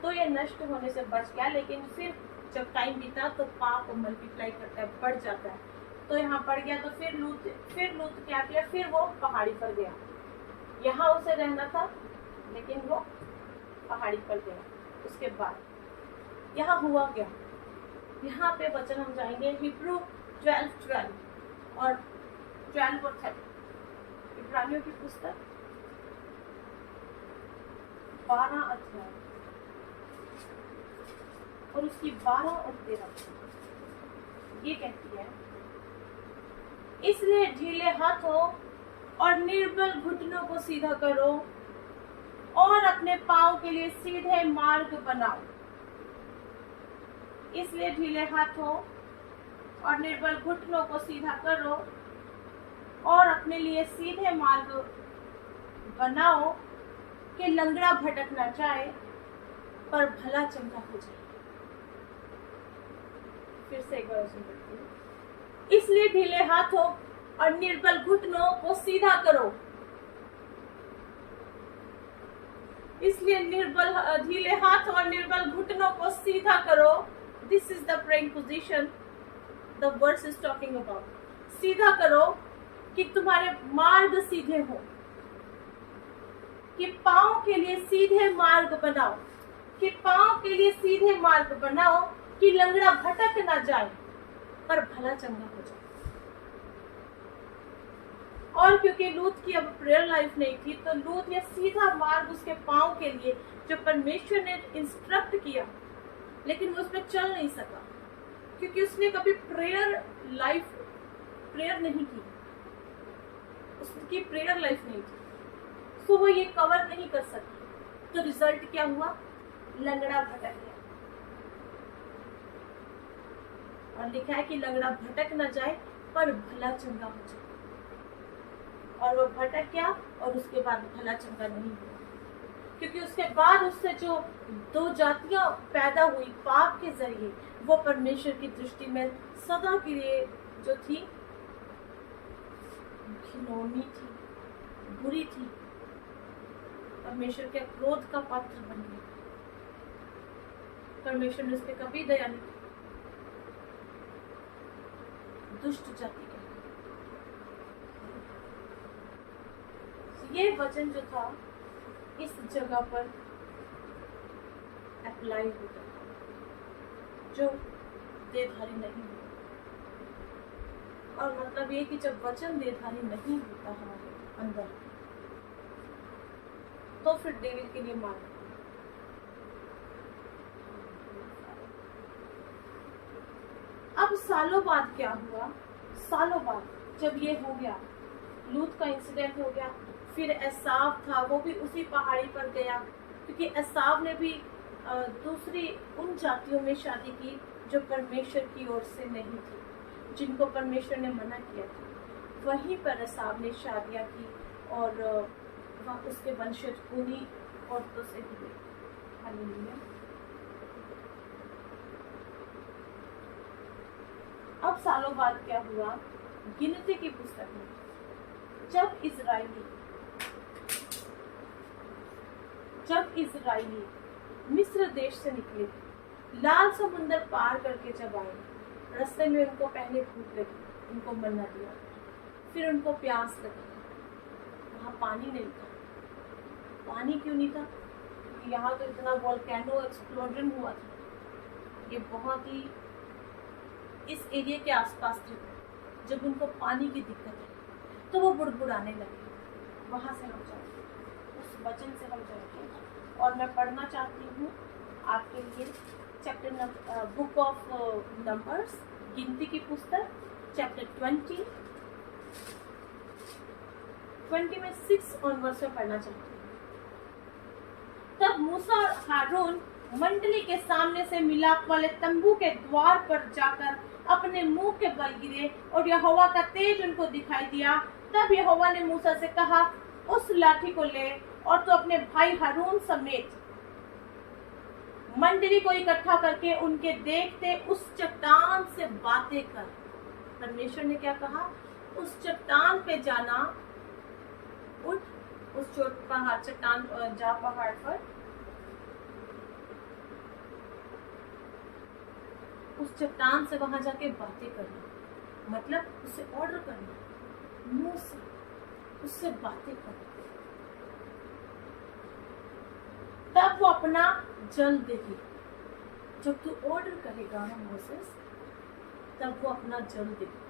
तो ये नष्ट होने से बच गया। लेकिन फिर जब टाइम बीता तो पाप मल्टीप्लाई करता है, बढ़ जाता है, तो यहाँ बढ़ गया। तो फिर लूत क्या किया, फिर वो पहाड़ी पर गया। यहाँ उसे रहना था लेकिन वो पहाड़ी पर गया। उसके बाद यहाँ हुआ क्या, यहाँ पे वचन हम जाएंगे हिब्रू 12 और 12 और 13। इब्रानियों की पुस्तक 12 अध्याय और उसकी 12 और 13 ये कहती है, इसलिए ढीले हाथों और निर्बल घुटनों को सीधा करो और अपने पांव के लिए सीधे मार्ग बनाओ। इसलिए ढीले हाथों और निर्बल घुटनों को सीधा करो और अपने लिए सीधे मार्ग बनाओ कि लंगड़ा भटक ना जाए पर भला चंगा हो जाए। फिर से एक बार सुनते हैं। इसलिए ढीले हाथों और निर्बल घुटनों को सीधा करो। इसलिए ढीले हाथ और निर्बल घुटनों को सीधा करो। This is the praying position the verse is talking about. सीधा करो कि तुम्हारे मार्ग सीधे हो, कि पांव के लिए सीधे मार्ग बनाओ, कि पांव के लिए सीधे मार्ग बनाओ कि लंगड़ा भटक ना जाए पर भला चंगा हो जाए। और क्योंकि लूत की अब प्रेयर लाइफ नहीं थी, तो लूत ये सीधा मार्ग उसके पांव के लिए जो परमेश्वर ने इंस्ट्रक्ट किया, लेकिन वो उसमें चल नहीं सका क्योंकि उसने कभी प्रेयर नहीं की, उसकी प्रेयर लाइफ नहीं थी, तो वो ये कवर नहीं कर सकी। तो रिजल्ट क्या हुआ? लंगड़ा भटक गया। और लिखा है कि लंगड़ा भटक न जाए पर भला चंगा हो जाए। और वो भटक गया और उसके बाद भला चंगा नहीं हुआ, क्योंकि उसके बाद उससे जो 2 जातियां पैदा हुई पाप के जरिए, वो परमेश्वर की दृष्टि में सदा के लिए जो थी घिनौनी थी, बुरी थी, परमेश्वर के क्रोध का पात्र बन गई। परमेश्वर ने उस पर कभी दया नहीं की। दुष्ट जाति के ये वचन जो था इस जगह पर अप्लाई होता है, जो देहधारी नहीं होता। और मतलब ये कि जब वचन देहधारी नहीं होता हमारे अंदर, तो फिर डेविल के लिए मार। अब सालों बाद क्या हुआ? सालों बाद जब ये हो गया, लूत का इंसिडेंट हो गया, फिर एसाव था, वो भी उसी पहाड़ी पर गया, क्योंकि एसाव ने भी दूसरी उन जातियों में शादी की जो परमेश्वर की ओर से नहीं थी, जिनको परमेश्वर ने मना किया था। वहीं पर एसाव ने शादियां की और वह उसके वंशज उन्हीं औरतों से हुए। हालेलुया। अब सालों बाद क्या हुआ? गिनती की पुस्तक में जब इजराइली मिस्र देश से निकले, लाल समुंदर पार करके जब आए, रास्ते में उनको पहले भूख लगी, उनको मन्ना दिया, फिर उनको प्यास लगी, वहां पानी नहीं था। पानी क्यों नहीं था? यहाँ तो इतना वोल्केनो एक्सप्लोजन हुआ था, ये बहुत ही इस एरिया के आसपास थे। जब उनको पानी की दिक्कत है तो वो बुड़बुड़ाने लगे। वहां से हम जाएंगे, उस वचन से हम जाएंगे, और मैं पढ़ना चाहती हूँ आपके लिए बुक ऑफ नंबर्स, गिनती की पुस्तक, चैप्टर 20 में 6 ऑनवर्ड्स में पढ़ना चाहती हूँ। तब मूसा और हारून मंडली के सामने से मिलाप वाले तंबू के द्वार पर जाकर अपने मुंह के बल गिरे और यहोवा का तेज उनको दिखाई दिया। तब यहोवा ने मूसा से कहा, उस लाठी को ले और तो अपने भाई हारून समेत मंडली को इकट्ठा करके उनके देखते उस चट्टान से बातें कर। परमेश्वर ने क्या कहा? उस चट्टान पे जाना, उठ उस चट्टान जा पहाड़ पर, उस चट्टान से वहां जाके बातें करना, मतलब उसे ऑर्डर करना, मुंह से उससे बातें करना। तब वो अपना जल देगी। जब तू ऑर्डर करेगा ना मोसेस, तब वो अपना जल देगी।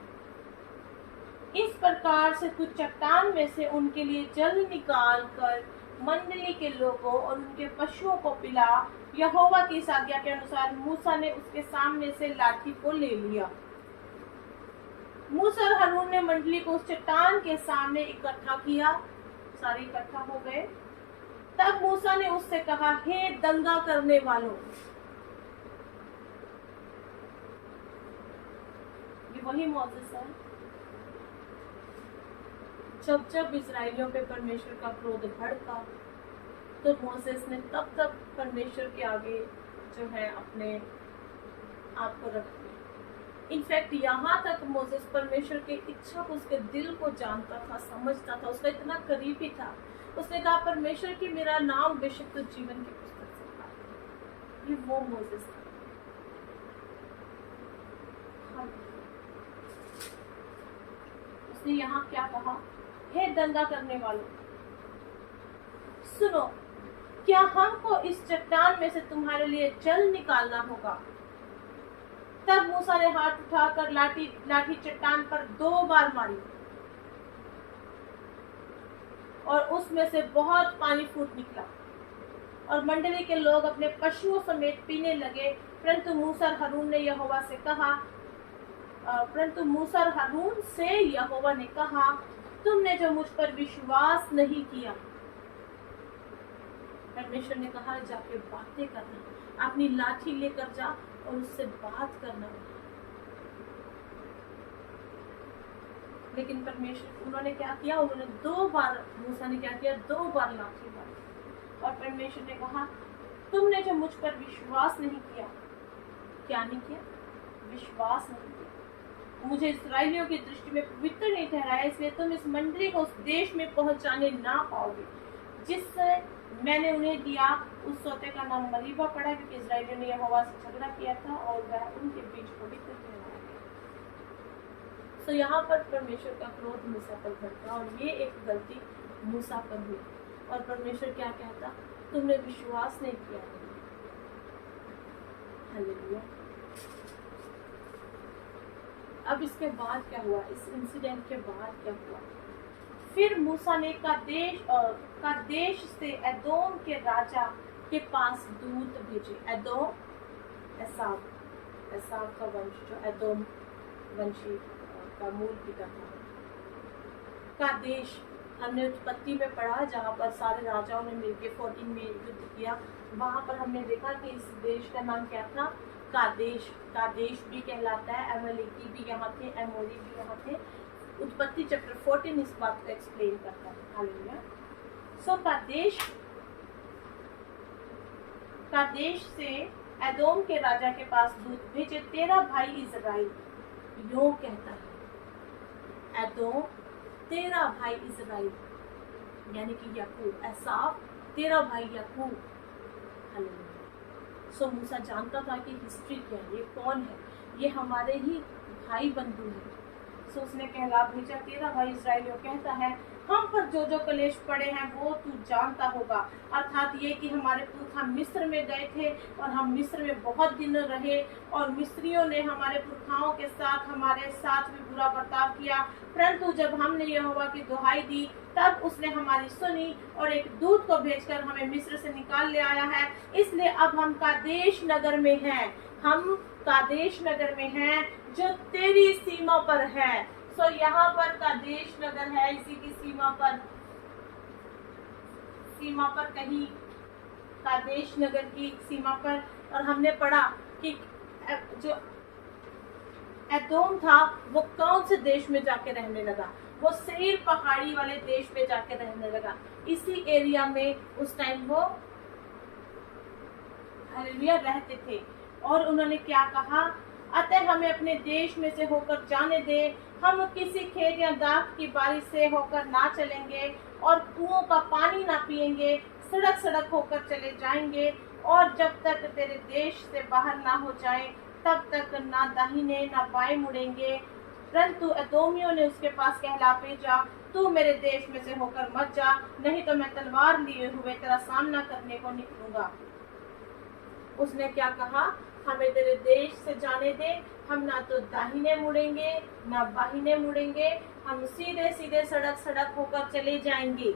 इस प्रकार से तू चट्टान में से उनके लिए जल निकाल कर मंडली के लोगों और उनके पशुओं को पिला। यहोवा की इस आज्ञा के अनुसार मूसा ने उसके सामने से लाठी को ले लिया। मूसा और हारून ने मंडली को उस चट्टान के सामने इकट्ठा किया। सारे इकट्ठा हो गए। तब मूसा ने उससे कहा, हे दंगा करने वालों। ये वही मौजूद है जब जब इजराइलियों पे परमेश्वर का क्रोध भड़का तो मोसेस ने तब परमेश्वर के आगे जो है अपने आप को रख दिया। इनफैक्ट यहाँ तक मोसेस परमेश्वर की इच्छा को, उसके दिल को जानता था, समझता था, उसका इतना करीबी था। उसने कहा, परमेश्वर की मेरा नाम बेशक तो जीवन की पुस्तक से था। ये वो मोसेस था। उसने यहाँ क्या कहा, हे दंगा करने वालों, सुनो, क्या हमको इस चट्टान में से तुम्हारे लिए जल निकालना होगा? तब मूसा ने हाथ उठाकर लाठी चट्टान पर 2 बार मारी और उसमें से बहुत पानी फूट निकला और मंडली के लोग अपने पशुओं समेत पीने लगे। परंतु मूसा और हारून से यहोवा ने कहा, तुमने जो मुझ पर विश्वास नहीं किया। परमेश्वर ने कहा, जाके बातें करना, अपनी लाठी लेकर जा और उससे बात करना। लेकिन परमेश्वर, उन्होंने क्या किया, उन्होंने 2 बार, मूसा ने क्या किया, 2 बार लाठी मारी। और परमेश्वर ने कहा, तुमने जो मुझ पर विश्वास नहीं किया, क्या नहीं किया, विश्वास नहीं किया, मुझे इस्राएलियों की दृष्टि में पवित्र नहीं ठहराया, इसलिए तुम इस मंडली को उस देश में पहुंचाने ना पाओगे जिससे मैंने उन्हें दिया। उस सोते का नाम मरीबा पड़ा, क्योंकि इस्राएलियों ने यहोवा से झगड़ा किया था और वह उनके बीच पवित्र ठहराया गया। तो यहाँ पर परमेश्वर का क्रोध मूसा पर भड़का और ये एक गलती मूसा पर हुई। और परमेश्वर क्या कहता, तुमने विश्वास नहीं किया। हालेलुया। अब इसके बाद क्या हुआ, इस इंसिडेंट के बाद क्या हुआ? फिर मूसा ने कादेश से एदोम के राजा के पास दूत भेजे। एसाव का वंश, जो एदोम वंशी का मूल पिता था। कादेश हमने उत्पत्ति में पढ़ा, जहाँ पर सारे राजाओं ने मिलकर 14 में युद्ध किया। वहां पर हमने देखा कि इस देश का नाम क्या था, कादेश। कादेश भी कहलाता है, अमलेकी भी यहाँ थे, एमोरी भी यहाँ थे। उत्पत्ति चैप्टर 14 इस बात को एक्सप्लेन करता है। हालेलुया। सो कादेश से एदोम के राजा के पास दूत भेजे, तेरा भाई इजराइल यूं कहता है, एदोम तेरा भाई इजराइल यानी कि याकूब, एसाव तेरा भाई याकूब। हालेलुया। सो मूसा जानता था कि हिस्ट्री क्या है, ये कौन है, ये हमारे ही भाई बंधु हैं। सो उसने कहला भेजा, तेरा भाई इस्राएल कहता है, हम पर जो जो कलेश पड़े हैं वो तू जानता होगा। अर्थात ये कि हमारे पुरखा मिस्र में गए थे और हम मिस्र में बहुत दिन रहे और मिस्रियों ने हमारे पुरखाओं के साथ हमारे साथ भी बुरा बर्ताव किया। परंतु जब हमने यहोवा की दुहाई दी तब उसने हमारी सुनी और एक दूत को भेजकर हमें मिस्र से निकाल ले आया है। इसलिए अब हम कादेश नगर में हैं। हम कादेश नगर में हैं जो तेरी सीमा पर है। सो यहाँ पर कादेश नगर है, इसी की सीमा पर कहीं कादेश नगर की सीमा पर। और हमने पढ़ा कि जो एदोम था वो कौन से देश में जाके रहने लगा, वो सेईर पहाड़ी वाले देश में जाके रहने लगा। इसी एरिया में उस टाइम वो हालेलुया रहते थे। और उन्होंने क्या कहा, अतः हमें अपने देश में से होकर जाने दे, हम किसी खेत या दाख की बारी से होकर ना चलेंगे और कुओं का पानी ना पिएंगे, सड़क सड़क होकर चले जाएंगे और जब तक तेरे देश से बाहर ना हो जाए तब तक ना दाहिने ना बाएं मुड़ेंगे। परंतु एदोमियों ने उसके पास कहला भेजा, तू मेरे देश में से होकर मत जा, नहीं तो मैं तलवार लिए हुए तेरा सामना करने को निकलूंगा। उसने क्या कहा, हमें तेरे देश से जाने दे, हम ना तो दाहिने मुड़ेंगे ना बाहिने मुड़ेंगे, हम सीधे सीधे सड़क सड़क होकर चले जाएंगे।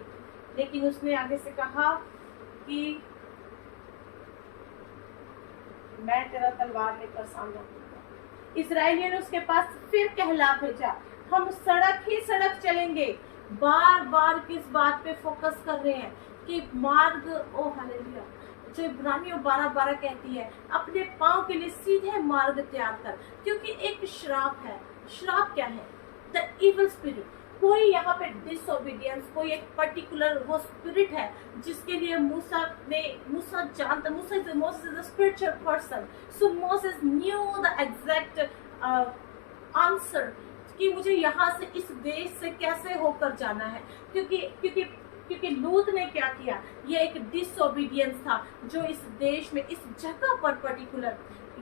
लेकिन उसने आगे से कहा कि मैं तेरा तलवार लेकर सामना करूंगा। इस्राएलियों ने उसके पास फिर कहला भेजा, हम सड़क ही सड़क चलेंगे। बार बार किस बात पे फोकस कर रहे हैं कि मार्ग, ओ हालेलुया, जो इब्रानियों 12:12 कहती है, अपने पांव के लिए सीधे मार्ग तैयार कर, क्योंकि एक श्राप है। श्राप क्या है? The evil spirit. कोई यहाँ पे डिसोबीडियंस, कोई एक पर्टिकुलर वो स्पिरिट है जिसके लिए मूसा जानता, Moses is a spiritual person, so Moses knew the exact answer कि मुझे यहाँ से इस देश से कैसे होकर जाना है, क्योंकि लूत ने क्या किया, ये एक डिसोबीडियंस था जो इस देश में, इस जगह पर पर्टिकुलर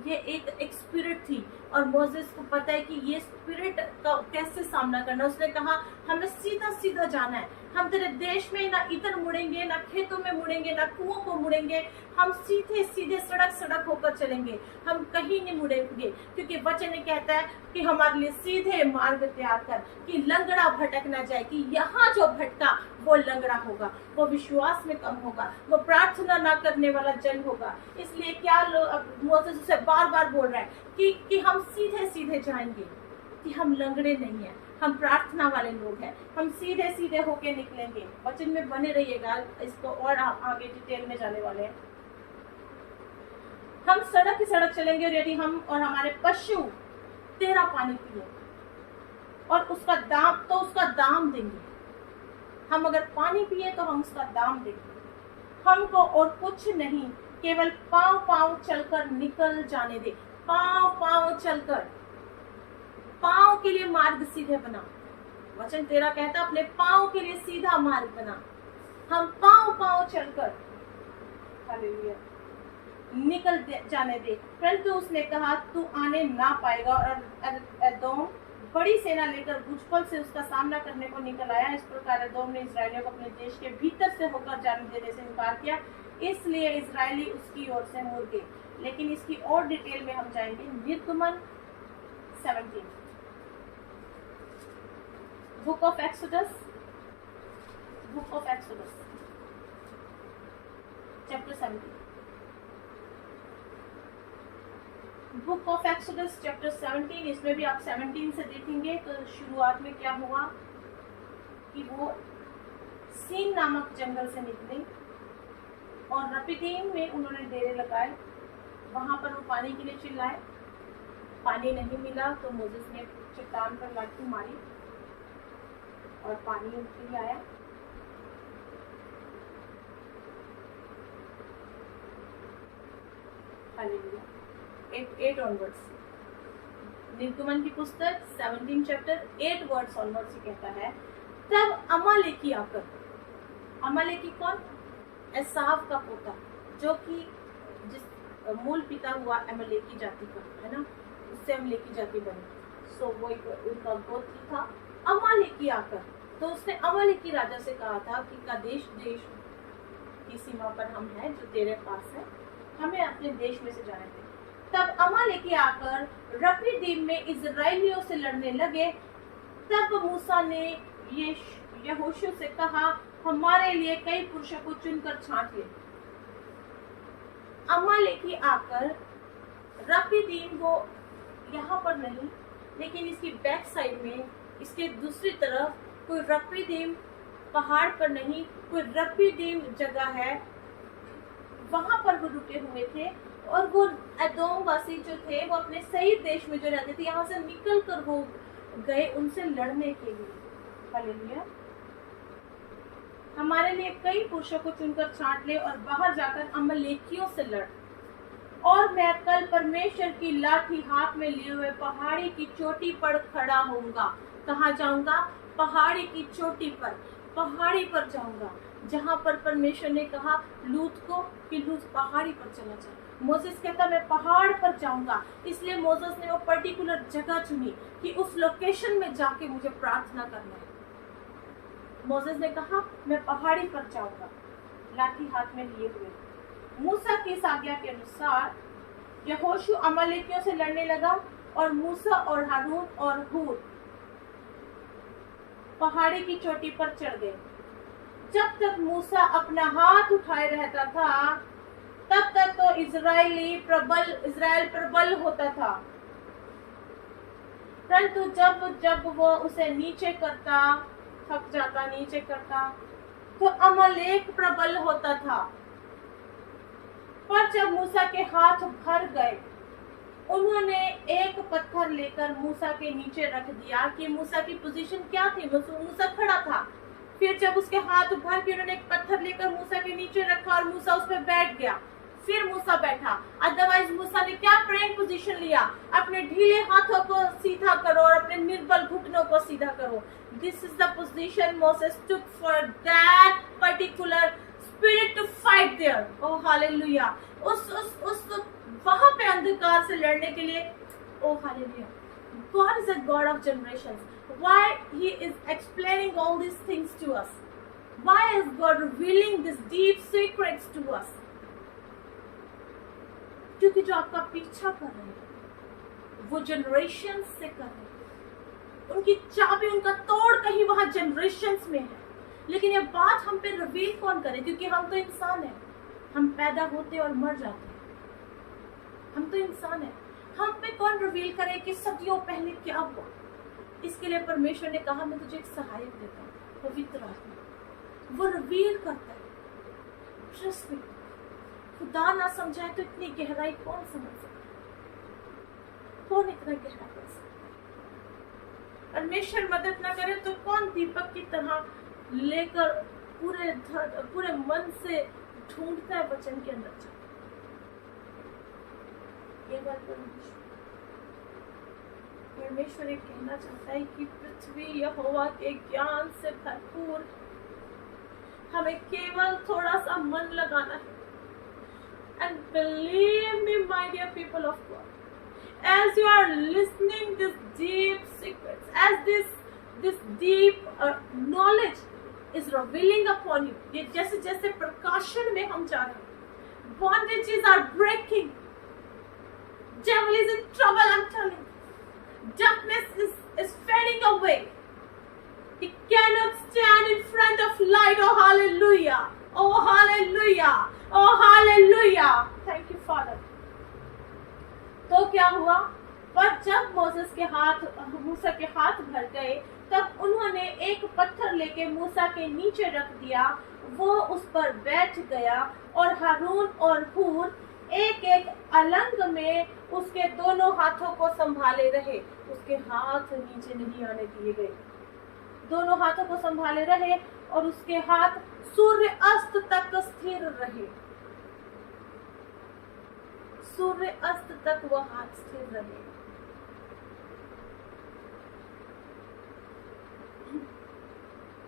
ये एक स्पिरिट थी, और मोसेस को पता है कि ये स्पिरिट का कैसे सामना करना। उसने कहा हमें सीधा सीधा जाना है, हम तेरे देश में ना इधर मुड़ेंगे, ना खेतों में मुड़ेंगे, ना कुओं को मुड़ेंगे, हम सीधे सीधे सड़क सड़क होकर चलेंगे, हम कहीं नहीं मुड़ेंगे, क्योंकि वचन ने कहता है कि हमारे लिए सीधे मार्ग तैयार कर, कि लंगड़ा भटक ना जाए, कि यहाँ जो भटका वो लंगड़ा होगा, वो विश्वास में कम होगा, वो प्रार्थना ना करने वाला जन होगा। इसलिए क्या मोसेस उसे बार बार बोल रहा है कि हम सीधे सीधे जाएंगे, कि हम लंगड़े नहीं हैं, हम प्रार्थना वाले लोग हैं, हम सीधे सीधे होके निकलेंगे। वचन में बने रहिएगा, इसको और आगे डिटेल में जाने वाले हैं। हम सड़क ही सड़क चलेंगे, और यदि हम और हमारे पशु तेरा पानी पिए और उसका दाम देंगे। हम अगर पानी पिए तो हम उसका दाम देंगे। हमको और कुछ नहीं, केवल पांव पांव चलकर निकल जाने दे। पांव पांव चलकर, पांव के लिए मार्ग सीधे बना। वचन तेरा कहता अपने पांव के लिए सीधा मार्ग बना। हम पांव पांव चलकर हालेलुया निकल जाने दे। परंतु उसने कहा तू आने ना पाएगा, और एदोम बड़ी सेना लेकर भुजबल से उसका सामना करने को निकल आया। इस प्रकार एदोम ने इस्राएलियों को अपने देश के भीतर से होकर जाने देने से इनकार किया, इसलिए इस्राएली उसकी ओर से मुड़ गए। लेकिन इसकी और डिटेल में हम जाएंगे। निर्गमन 17, book of exodus chapter 17। Book of exodus chapter 17, इसमें भी आप 17 से देखेंगे तो शुरुआत में क्या हुआ कि वो सीन नामक जंगल से निकले और रपीदीम में उन्होंने डेरे लगाए। वहां पर वो पानी के लिए चिल्लाए, पानी नहीं मिला तो मोसेस ने चट्टान पर लाठी मारी और पानी उनके लिए आया। हालेलुया। 8 ऑनवर्ड्स, निर्गमन की पुस्तक 17 चैप्टर 8 वर्ड्स ऑनवर्ड्स से कहता है, तब अमालेकी आकर, अमालेकी कौन? एसाव का पोता, जो कि जिस मूल पिता हुआ अमालेकी जाति का, है ना, उससे अमालेकी जाति बनी। सो वो उनका गोत्र था। अमालेकी आकर, तो उसने अमालेकी राजा से कहा था कि कादेश देश की सीमा पर हम हैं, जो तेरे पास है, हमें अपने देश में से जाने दे। तब अमालेकी आकर रपीदीम में इजराइलियों से लड़ने लगे। तब मूसा ने यहोशू से कहा, हमारे लिए कई पुरुषों को चुनकर छांट ले। अमालेकी आकर रपीदीम को यहाँ पर नहीं, लेकिन इसकी बैक साइड में, इसके दूसरी तरफ कोई रपीदीम पहाड़ पर नहीं, कोई रपीदीम जगह है, वहां पर वो रुके हुए थे। और वो एदोम वासी जो थे, वो अपने सही देश में जो रहते थे, यहाँ से निकल कर वो गए उनसे लड़ने के लिए। हालेलुया। हमारे लिए कई पुरुषों को चुनकर छांट ले और बाहर जाकर अमलेकियों से लड़। और मैं कल परमेश्वर की लाठी हाथ में लिए हुए पहाड़ी की चोटी पर खड़ा होऊंगा। कहाँ जाऊंगा? पहाड़ी की चोटी पर, पहाड़ी पर जाऊंगा, जहां पर परमेश्वर ने कहा लूत को कि लूत पहाड़ी पर चला जाए। मोसेस कहता मैं पहाड़ पर जाऊंगा। इसलिए मोसेस ने वो पर्टिकुलर जगह चुनी कि उस लोकेशन में जाके मुझे प्रार्थना करना है। मोसेस ने कहा मैं पहाड़ी पर जाऊंगा, लाठी हाथ में लिए हुए। मूसा की इस आज्ञा के अनुसार यहोशू अमालेकियों से लड़ने लगा, और मूसा और हारून और हूर पहाड़ी की चोटी पर चढ़ गए। जब तक मूसा अपना हाथ उठाए रहता था तब तक तो इज़राइल प्रबल होता था, परंतु जब जब वो उसे नीचे करता, थक जाता, नीचे करता, तो अमलेक प्रबल होता था। पर जब मूसा के हाथ भर गए, उन्होंने एक पत्थर लेकर मूसा के नीचे रख दिया। कि मूसा की पोजीशन क्या थी? मूसा खड़ा था। फिर जब उसके हाथ भर के उन्होंने एक पत्थर लेकर मूसा के नीचे रखा और मूसा उस पर बैठ गया। फिर मूसा बैठा। अदरवाइज मूसा ने क्या प्रेइंग पोजीशन लिया? अपने ढीले हाथों को सीधा करो और अपने निर्बल घुटनों को सीधा करो। This is the position Moses took for that particular spirit to fight there. Oh hallelujah. उस वहां पे अंधकार से लड़ने के लिए। Oh hallelujah. God is a God of generations. Why He is explaining all these things to us? Why is God revealing these deep secrets to us? क्योंकि जो आपका पीछा कर रहे हैं वो जनरेशन से कर रहे हैं। उनकी चाबी, उनका तोड़ कहीं वहां जनरेशन में है। लेकिन ये बात हम पे रिवील कौन करे? क्योंकि हम तो इंसान हैं। हम पैदा होते और मर जाते हैं। हम तो इंसान हैं। हम पे कौन रिवील करे कि सदियों पहले क्या हुआ? इसके लिए परमेश्वर ने कहा मैं तुझे एक सहायक देता हूँ, पवित्र आत्मा। वो रिवील करता है। Trust me. खुदा ना समझाए तो इतनी गहराई कौन समझ सकता? कौन इतना गहरा कर सकता? परमेश्वर मदद ना करे तो कौन दीपक की तरह लेकर पूरे मन से ढूंढता है वचन के अंदर जाता? ये बात परमेश्वर ये कहना चाहता है कि पृथ्वी यहोवा के ज्ञान से भरपूर। हमें केवल थोड़ा सा मन लगाना है। And believe me, my dear people of God, as you are listening this deep secrets, as this deep knowledge is revealing upon you, ये जैसे जैसे प्रकाशन में हम जा रहे हैं, bondages are breaking, devil is in trouble, I'm telling you, darkness is fading away, he cannot stand in front of light. Oh hallelujah, oh hallelujah, oh hallelujah, thank you Father. तो क्या हुआ? पर जब मूसा के हाथ भर गए तब उन्होंने एक पत्थर लेके मूसा के नीचे रख दिया। वो उस पर बैठ गया और हारून और हूर एक एक अलंग में उसके दोनों हाथों को संभाले रहे। उसके हाथ नीचे नहीं आने दिए गए। दोनों हाथों को संभाले रहे और उसके हाथ सूर्य अस्त तक स्थिर रहे। सूर्य अस्त तक वो हाथ स्थिर रहे।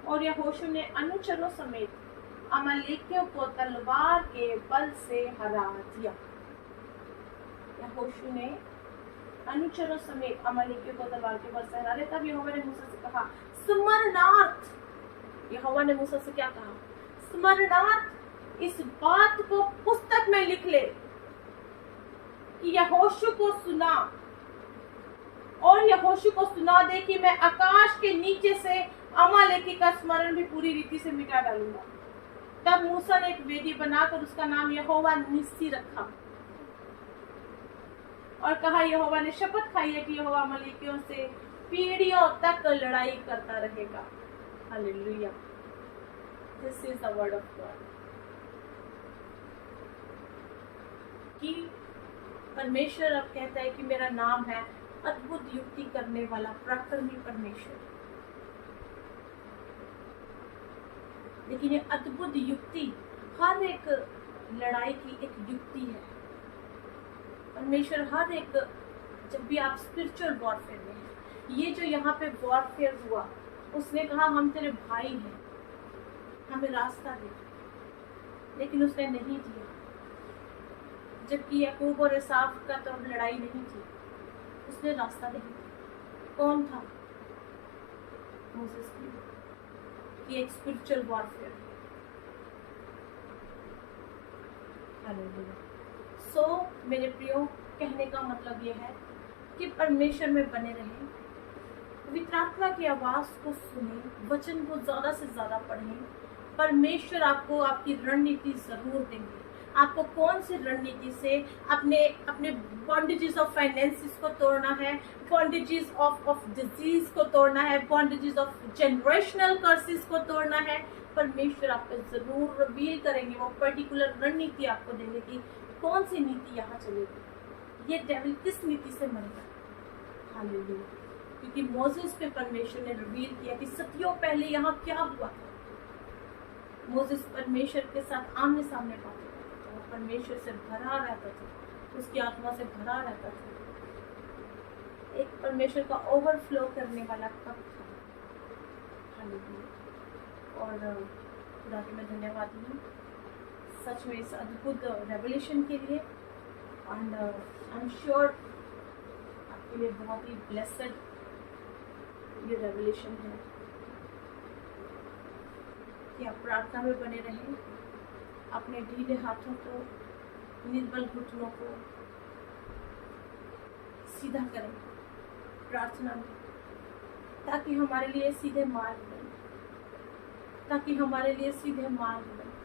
और यहोशू ने अनुचरों समेत अमालेकियों को तलवार के बल से हरा दिया। यहोशू ने अनुचरों समेत अमालेकियों को तलवार के बल से हरा दिया। तब यहोवा ने मूसा से कहा स्मरणार्थ। यहोवा ने मूसा से क्या कहा? स्मरणार्थ इस बात को पुस्तक में लिख ले कि यहोशू को सुना और यहोशू को सुना दे कि मैं आकाश के नीचे से अमालेकी का स्मरण भी पूरी रीति से मिटा डालूंगा। तब मूसा ने एक वेदी बनाकर उसका नाम यहोवा निस्सी रखा और कहा यहोवा ने शपथ खाई है कि यहोवा अमालेकियों से पीढ़ियों तक लड़ाई करता रहेगा। Hallelujah. This is the word of God. कि परमेश्वर अब कहता है कि मेरा नाम है अद्भुत युक्ति करने वाला पराक्रमी परमेश्वर। लेकिन ये अद्भुत युक्ति हर एक लड़ाई की एक युक्ति है। परमेश्वर हर एक, जब भी आप स्पिरिचुअल वॉरफेयर में हैं, ये जो यहाँ पे वॉरफेयर हुआ, उसने कहा हम तेरे भाई हैं, हमें रास्ता दे, लेकिन उसने नहीं दिया। जबकि याकूब और एसाव का तो लड़ाई नहीं थी, उसने रास्ता नहीं दिया। कौन था? मोसेस की। ये एक स्पिरिचुअल वॉरफेयर है। हालेलुया। सो मेरे प्रियो, कहने का मतलब ये है कि परमेश्वर में बने रहें, पवित्र आत्मा की आवाज को सुने, वचन को ज्यादा से ज्यादा पढ़ें, परमेश्वर आपको आपकी रणनीति जरूर देंगे। आपको कौन सी रणनीति से अपने अपने बॉन्डेजेस ऑफ फाइनेंसिस को तोड़ना है, बॉन्डेजेस ऑफ डिजीज को तोड़ना है, बॉन्डेजेस ऑफ जनरेशनल कर्सेस को तोड़ना है। परमेश्वर आपको जरूर रिवील करेंगे, वो पर्टिकुलर रणनीति आपको देंगे कि कौन सी नीति यहाँ चलेगी, ये डेविल किस नीति से मरेगा। हालेलुया। क्योंकि मोसेस पे परमेश्वर ने रिवील किया कि सदियों पहले यहाँ क्या हुआ था। मोसेस परमेश्वर के साथ आमने सामने बातें करता था, वो परमेश्वर से भरा रहता था, उसकी आत्मा से भरा रहता था। एक परमेश्वर का ओवरफ्लो करने वाला कप था। हालेलुया। और खुदा के मैं धन्यवाद दूँ सच में इस अद्भुत रेवलेशन के लिए। एंड आई एम श्योर आपके लिए बहुत ही ब्लेस्ड ये रेवलेशन है कि आप प्रार्थना में बने रहें, अपने ढीले हाथों को, निर्बल घुटनों को सीधा करें प्रार्थना में, ताकि हमारे लिए सीधे मार्ग बने, ताकि हमारे लिए सीधे मार्ग बने,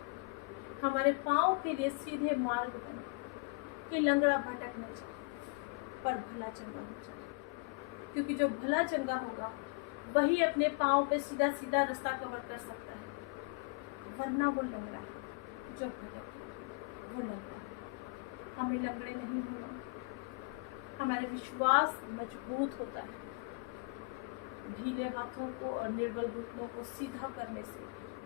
हमारे पाँव के लिए सीधे मार्ग बने, कि लंगड़ा भटक न जाए पर भला चंगा हो जाए। क्योंकि जो भला चंगा होगा वही अपने पाँव पे सीधा सीधा रास्ता कवर कर सकता है, वरना वो लंगड़ा है जो भटक वो लंगड़ा है। हमें लंगड़े नहीं होना, हमारे विश्वास मजबूत होता है ढीले हाथों को और निर्बल घुटनों को सीधा करने से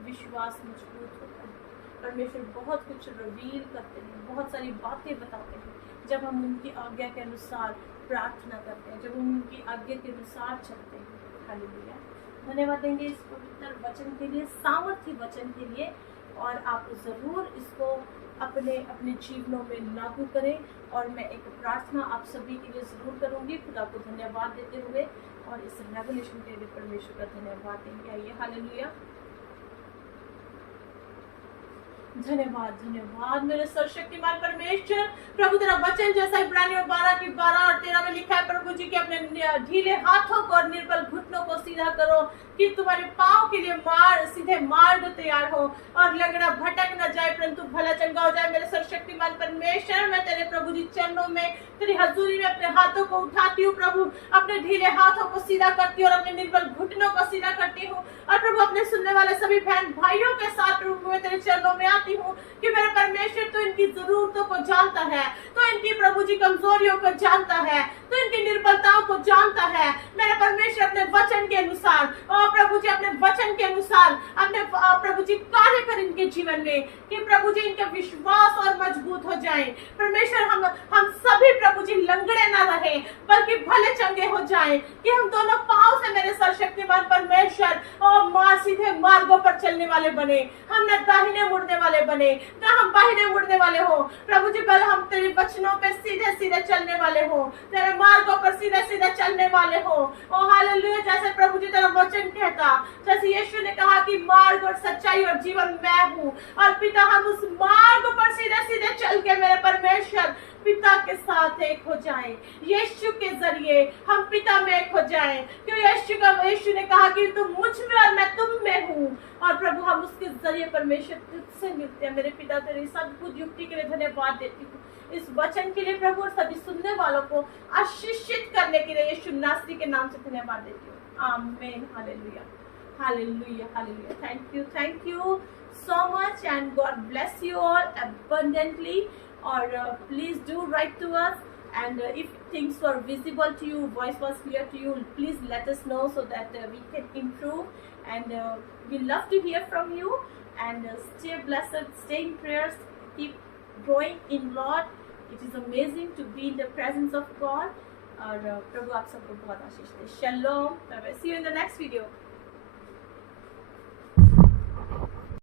विश्वास मजबूत होता है। परमेश्वर बहुत कुछ रिवील करते हैं, बहुत सारी बातें बताते हैं जब हम उनकी आज्ञा के अनुसार प्रार्थना करते हैं, जब हम उनकी आज्ञा के अनुसार चलते हैं। हालेलुया। धन्यवाद देंगे इस पवित्र वचन के लिए, सामर्थ्य वचन के लिए, और आप ज़रूर इसको अपने अपने जीवनों में लागू करें। और मैं एक प्रार्थना आप सभी के लिए ज़रूर करूँगी, खुदा को धन्यवाद देते हुए और इस रेवलेशन के लिए परमेश्वर का धन्यवाद देंगे। आइए। हालेलुया। धन्यवाद धन्यवाद मेरे सर्वशक्तिमान परमेश्वर। प्रभु तेरा वचन जैसा इब्रानियों 12 और 13 में लिखा है प्रभु जी के अपने ढीले हाथों को और निर्बल घुटनों को सीधा करो, कि तुम्हारे पाँव के लिए सीधे मार्ग तैयार हो और लंगड़ा भटक न जाए परंतु भला चंगा हो जाए। मेरे सर्वशक्तिमान परमेश्वर, मैं तेरे प्रभु जी चरणों में तेरी हजूरी में अपने हाथों को उठाती हूँ प्रभु, अपने ढीले हाथों को सीधा करती हूँ और अपने निर्बल घुटनों को सीधा करती हूँ। और प्रभु अपने सुनने वाले सभी बहन भाइयों के साथ प्रभु मैं तेरे चरणों में आती हूँ कि मेरे परमेश्वर तू इनकी जरूरतों को जानता है, तो इनकी प्रभु जी कमजोरियों को जानता है, तो इनकी निर्बलताओं को जानता है। मेरे परमेश्वर अपने वचन के अनुसार और प्रभु जी अपने वचन के अनुसार अपने प्रभु जी कार्य कर इनके जीवन में, कि प्रभु जी इनका विश्वास और मजबूत हो जाए। परमेश्वर हम सभी प्रभु जी लंगड़े ना रहे बल्कि भले चंगे हो जाएं, कि हम दोनों पांव से मेरे सर्वशक्तिमान परमेश्वर और मां सीधे मार्गों पर चलने वाले बने, हम न दाहिने मुड़ने वाले बने न हम बाहिने मुड़ने वाले हो प्रभु जी, बल हम तेरे वचनों पे सीधे सीधे चलने वाले हो, तेरे मार्गों पर सीधे सीधे चलने वाले हो। ओ हालेलुया। जैसे प्रभु जी तेरा वचन कहता, जैसे यीशु ने कहा कि मार्ग और सच्चाई और जीवन मैं हूँ, और पिता हम उस मार्ग पर सीधे सीधे चल के मेरे परमेश्वर पिता के साथ एक हो जाएं। यीशु के जरिए हम पिता में एक हो जाएं, क्यों यीशु ने कहा कि तुम मुझ में और मैं तुम में हूँ, और प्रभु हम उसके जरिए परमेश्वर तुझसे मिलते हैं। मेरे पिता तेरी इस अद्भुत युक्ति के लिए धन्यवाद देती हूँ, इस वचन के लिए प्रभु, और सभी सुनने वालों को आशीषित करने के लिए यीशु नासरी के नाम से धन्यवाद देती हूँ। आमीन। Hallelujah hallelujah hallelujah. Thank you so much and God bless you all abundantly. Or please do write to us, and if things were visible to you, voice was clear to you, please let us know so that we can improve, and we love to hear from you. And stay blessed, stay in prayers, keep growing in Lord. It is amazing to be in the presence of God. और प्रभु आप सबको बहुत आशीष दे। Shalom. See you in the next video.